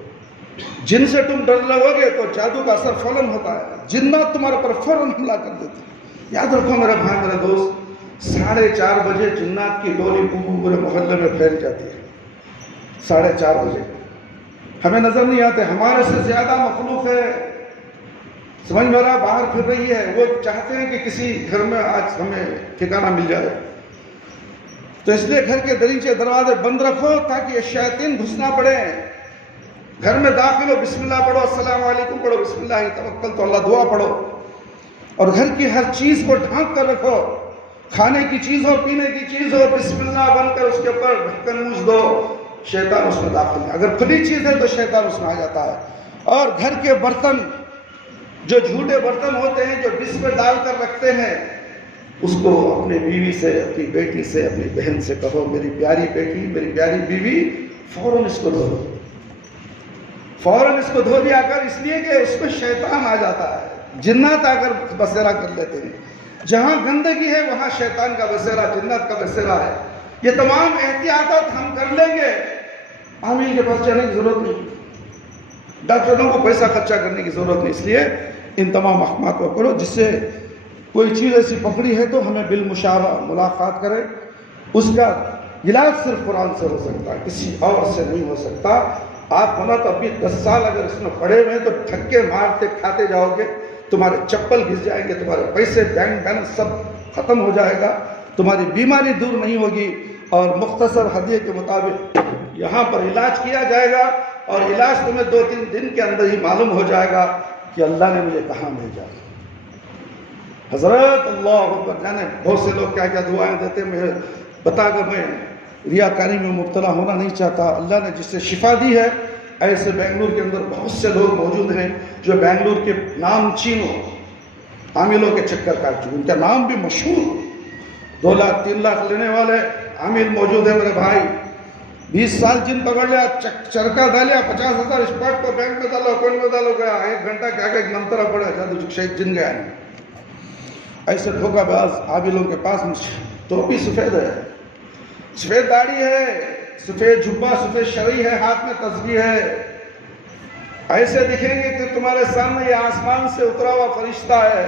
جن سے تم ڈر لگو گے تو جادو کا اثر فوراً ہوتا ہے، جنات تمہارے پر فوراً حملہ کر دیتے ہیں. یاد رکھو میرے بھائی، میرے دوست، 4:30 بجے جنات کی ٹولی پورے محلے میں پھیل جاتی ہے. 4:30 بجے ہمیں نظر نہیں آتے. ہمارے سے زیادہ مخلوق ہے، سمجھ میں رہا، باہر پھر رہی ہے. وہ چاہتے ہیں کہ کسی گھر میں آج ہمیں ٹھکانہ مل جائے. تو اس لیے گھر کے دریچے دروازے بند رکھو تاکہ یہ شیاطین گھس نہ پڑے. گھر میں داخل ہو، بسم اللہ پڑھو، السلام علیکم پڑھو، بسم اللہ توکل تو اللہ، دعا پڑھو. اور گھر کی ہر چیز کو ڈھانک کر رکھو. کھانے کی چیز ہو، پینے کی چیز ہو، بسم اللہ بن کر اس کے اوپر ڈھکن موچ دو، شیطان اس میں داخل ہے. اگر کھلی چیز ہے تو شیطان اس میں آ جاتا ہے. اور گھر کے برتن، جو جھوٹے برتن ہوتے ہیں جو ڈش میں ڈال کر رکھتے ہیں، اس کو اپنی بیوی سے، اپنی بیٹی سے، اپنی بہن سے کہو، میری پیاری بیٹی، میری پیاری بیوی، فوراً اس کو دھو دو، فوراً اس کو دھو دیا کر. اس لیے کہ اس میں شیطان آ جاتا ہے، جنات آ کر بسیرا کر لیتے ہیں. جہاں گندگی ہے وہاں شیطان کا بسیرا، جنات کا بسیرا ہے. یہ تمام احتیاطات ہم کر لیں گے، عامل کے پاس جانے کی ضرورت نہیں، ڈاکٹروں کو پیسہ خرچہ کرنے کی ضرورت نہیں. اس لیے ان تمام احکامات کو کرو. جس سے کوئی چیز ایسی پکڑی ہے تو ہمیں بالمشاورہ ملاقات کرے. اس کا علاج صرف قرآن سے ہو سکتا ہے، کسی اور سے نہیں ہو سکتا. آپ ہونا تو ابھی 10 سال اگر اس میں پڑے ہوئے ہیں تو ٹھکے مارتے کھاتے جاؤ گے، تمہارے چپل گھس جائیں گے، تمہارے پیسے، بینک بیلنس سب ختم ہو جائے گا، تمہاری بیماری دور نہیں ہوگی. اور مختصر ہدیے کے مطابق یہاں پر علاج کیا جائے گا، اور علاج تمہیں 2-3 دن کے اندر ہی معلوم ہو جائے گا کہ اللہ نے مجھے کہاں بھیجا. حضرت اللہ اکبر. جانے بہت سے لوگ کیا کیا دعائیں دیتے ہیں، میں بتا کر میں ریاکاری میں مبتلا ہونا نہیں چاہتا. اللہ نے جس سے شفا دی ہے، ایسے بنگلور کے اندر بہت سے لوگ موجود ہیں جو بنگلور کے نام چینوں عاملوں کے چکر کاٹ چکے. ان کا نام بھی مشہور، 2 لاکھ 3 لاکھ لینے والے عامل موجود ہیں میرے بھائی. 20 سال جن پکڑ لیا، چرکا ڈالیا، 50,000 اسپاٹ کو بینک میں ڈالو، کوئی میں ڈالو، گیا 1 گھنٹہ کیا کہ ایک منترا پڑا، جادو شہید جن گیا. ایسے دھوکہ باز عاملوں کے پاس ٹوپی سفید ہے، سفید داڑھی ہے، سفید جبہ، سفید شرعی ہے، ہاتھ میں تسبیح ہے، ایسے دکھیں گے کہ تمہارے سامنے یہ آسمان سے اترا ہوا فرشتہ ہے،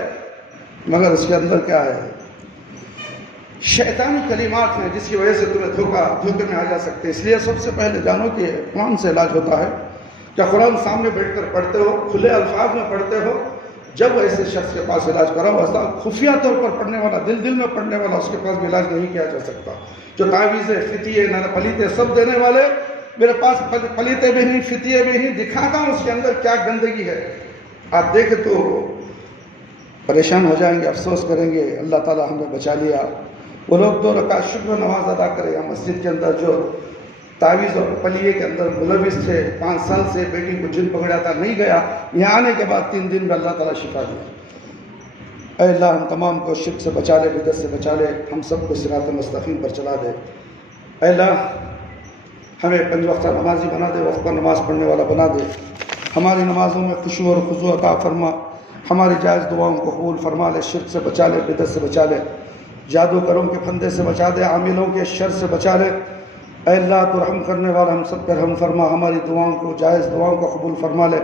مگر اس کے اندر کیا ہے؟ شیطانی کلمات ہیں جس کی وجہ سے تمہیں دھوکے میں آ جا سکتے ہیں۔ اس لیے سب سے پہلے جانو کہ قرآن سے علاج ہوتا ہے۔ کیا قرآن سامنے بیٹھ کر پڑھتے ہو، کھلے الفاظ میں پڑھتے ہو؟ جب ایسے شخص کے پاس علاج کراؤ، ایسا خفیہ طور پر پڑھنے والا، دل میں پڑھنے والا، اس کے پاس بھی علاج نہیں کیا جا سکتا۔ جو تعویذیں، فتیے، پلیتے سب دینے والے، میرے پاس پلیتے بھی نہیں، فتیے بھی نہیں، دکھاتا ہوں اس کے اندر کیا گندگی ہے۔ آپ دیکھیں تو پریشان ہو جائیں گے، افسوس کریں گے اللہ تعالیٰ ہمیں بچا لیا۔ وہ لوگ 2 رکعت شکر نماز ادا کرے یا مسجد کے اندر جو تعویذ اور پلیے کے اندر ملوث تھے، 5 سال سے بیٹی کو جن پکڑا تھا، نہیں گیا، یہاں آنے کے بعد 3 دن میں اللہ تعالیٰ شفا دیا۔ اے اللہ ہم تمام کو شرک سے بچا لے، بدعت سے بچا لے، ہم سب کو صراط مستقیم پر چلا دے۔ اے اللہ ہمیں 5 وقتہ نمازی بنا دے، وقت پر نماز پڑھنے والا بنا دے، ہماری نمازوں میں خشوع اور خضوع عطا فرما، ہماری جائز دعاؤں کو قبول فرما لے، شرک سے بچا لے، بدعت سے بچا لے، جادوگروں کے پھندے سے بچا دے، عاملوں کے شر سے بچا لے۔ اے اللہ تو رحم کرنے والا، ہم سب پر رحم فرما، ہماری دعاؤں کو، جائز دعاؤں کو قبول فرما لے۔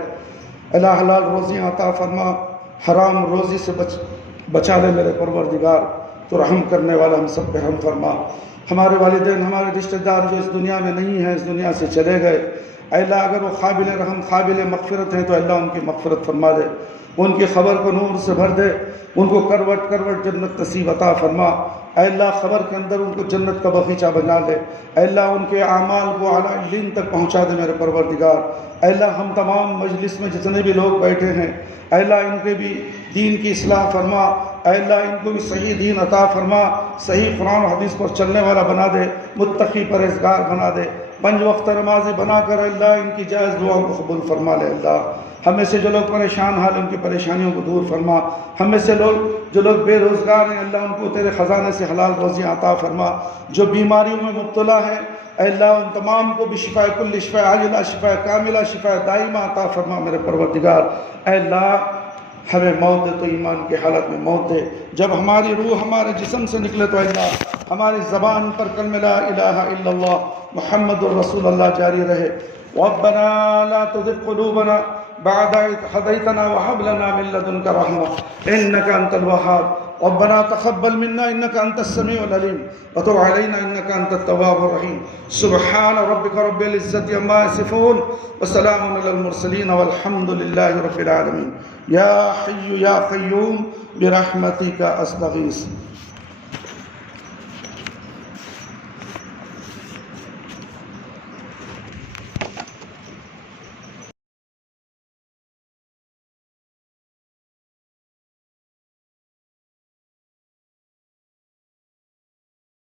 اللہ حلال روزیاں عطا فرما، حرام روزی سے بچا لے میرے پروردگار، تو رحم کرنے والا، ہم سب پر رحم فرما۔ ہمارے والدین، ہمارے رشتہ دار جو اس دنیا میں نہیں ہیں، اس دنیا سے چلے گئے، اے اللہ اگر وہ قابل رحم، قابل مغفرت ہیں تو اللہ ان کی مغفرت فرما دے، ان کی خبر کو نور سے بھر دے، ان کو کروٹ کروٹ جنت نصیب عطا فرما۔ اے اللہ خبر کے اندر ان کو جنت کا باغیچہ بنا دے، اے اللہ ان کے اعمال کو اعلیٰ علین تک پہنچا دے میرے پروردگار۔ اے اللہ ہم تمام مجلس میں جتنے بھی لوگ بیٹھے ہیں، اے اللہ ان کے بھی دین کی اصلاح فرما، اے اللہ ان کو بھی صحیح دین عطا فرما، صحیح قرآن و حدیث پر چلنے والا بنا دے، متقی پرہیزگار بنا دے، 5 وقت نمازیں بنا کر اللہ ان کی جائز دعاؤں کو قبول فرما لے۔ اللہ ہمیں سے جو لوگ پریشان حال، ان کی پریشانیوں کو دور فرما، ہمیں سے جو لوگ بے روزگار ہیں، اللہ ان کو تیرے خزانے سے حلال روزیاں عطا فرما، جو بیماریوں میں مبتلا ہیں، اے اللہ ان تمام کو بھی شفاء کل، شفاء عاجلہ، شفاء کاملہ، شفاء دائمہ عطا فرما میرے پروردگار۔ اے اللہ ہمیں موت دے تو ایمان کے حالت میں موت دے، جب ہماری روح ہمارے جسم سے نکلے تو اللہ ہماری زبان پر کلمہ لا الہ الا اللہ محمد الرسول اللہ جاری رہے۔ ربنا لا تزغ قلوبنا بعد إذ هديتنا وهب لنا من لدنك رحمة إنك أنت الوهاب ربنا تقبل منا إنك أنت السميع العليم وتب علينا إنك أنت التواب الرحيم سبحان ربك رب العزة عما يصفون وسلام على المرسلين والحمد لله رب العالمين يا حي يا قيوم برحمتك أستغيث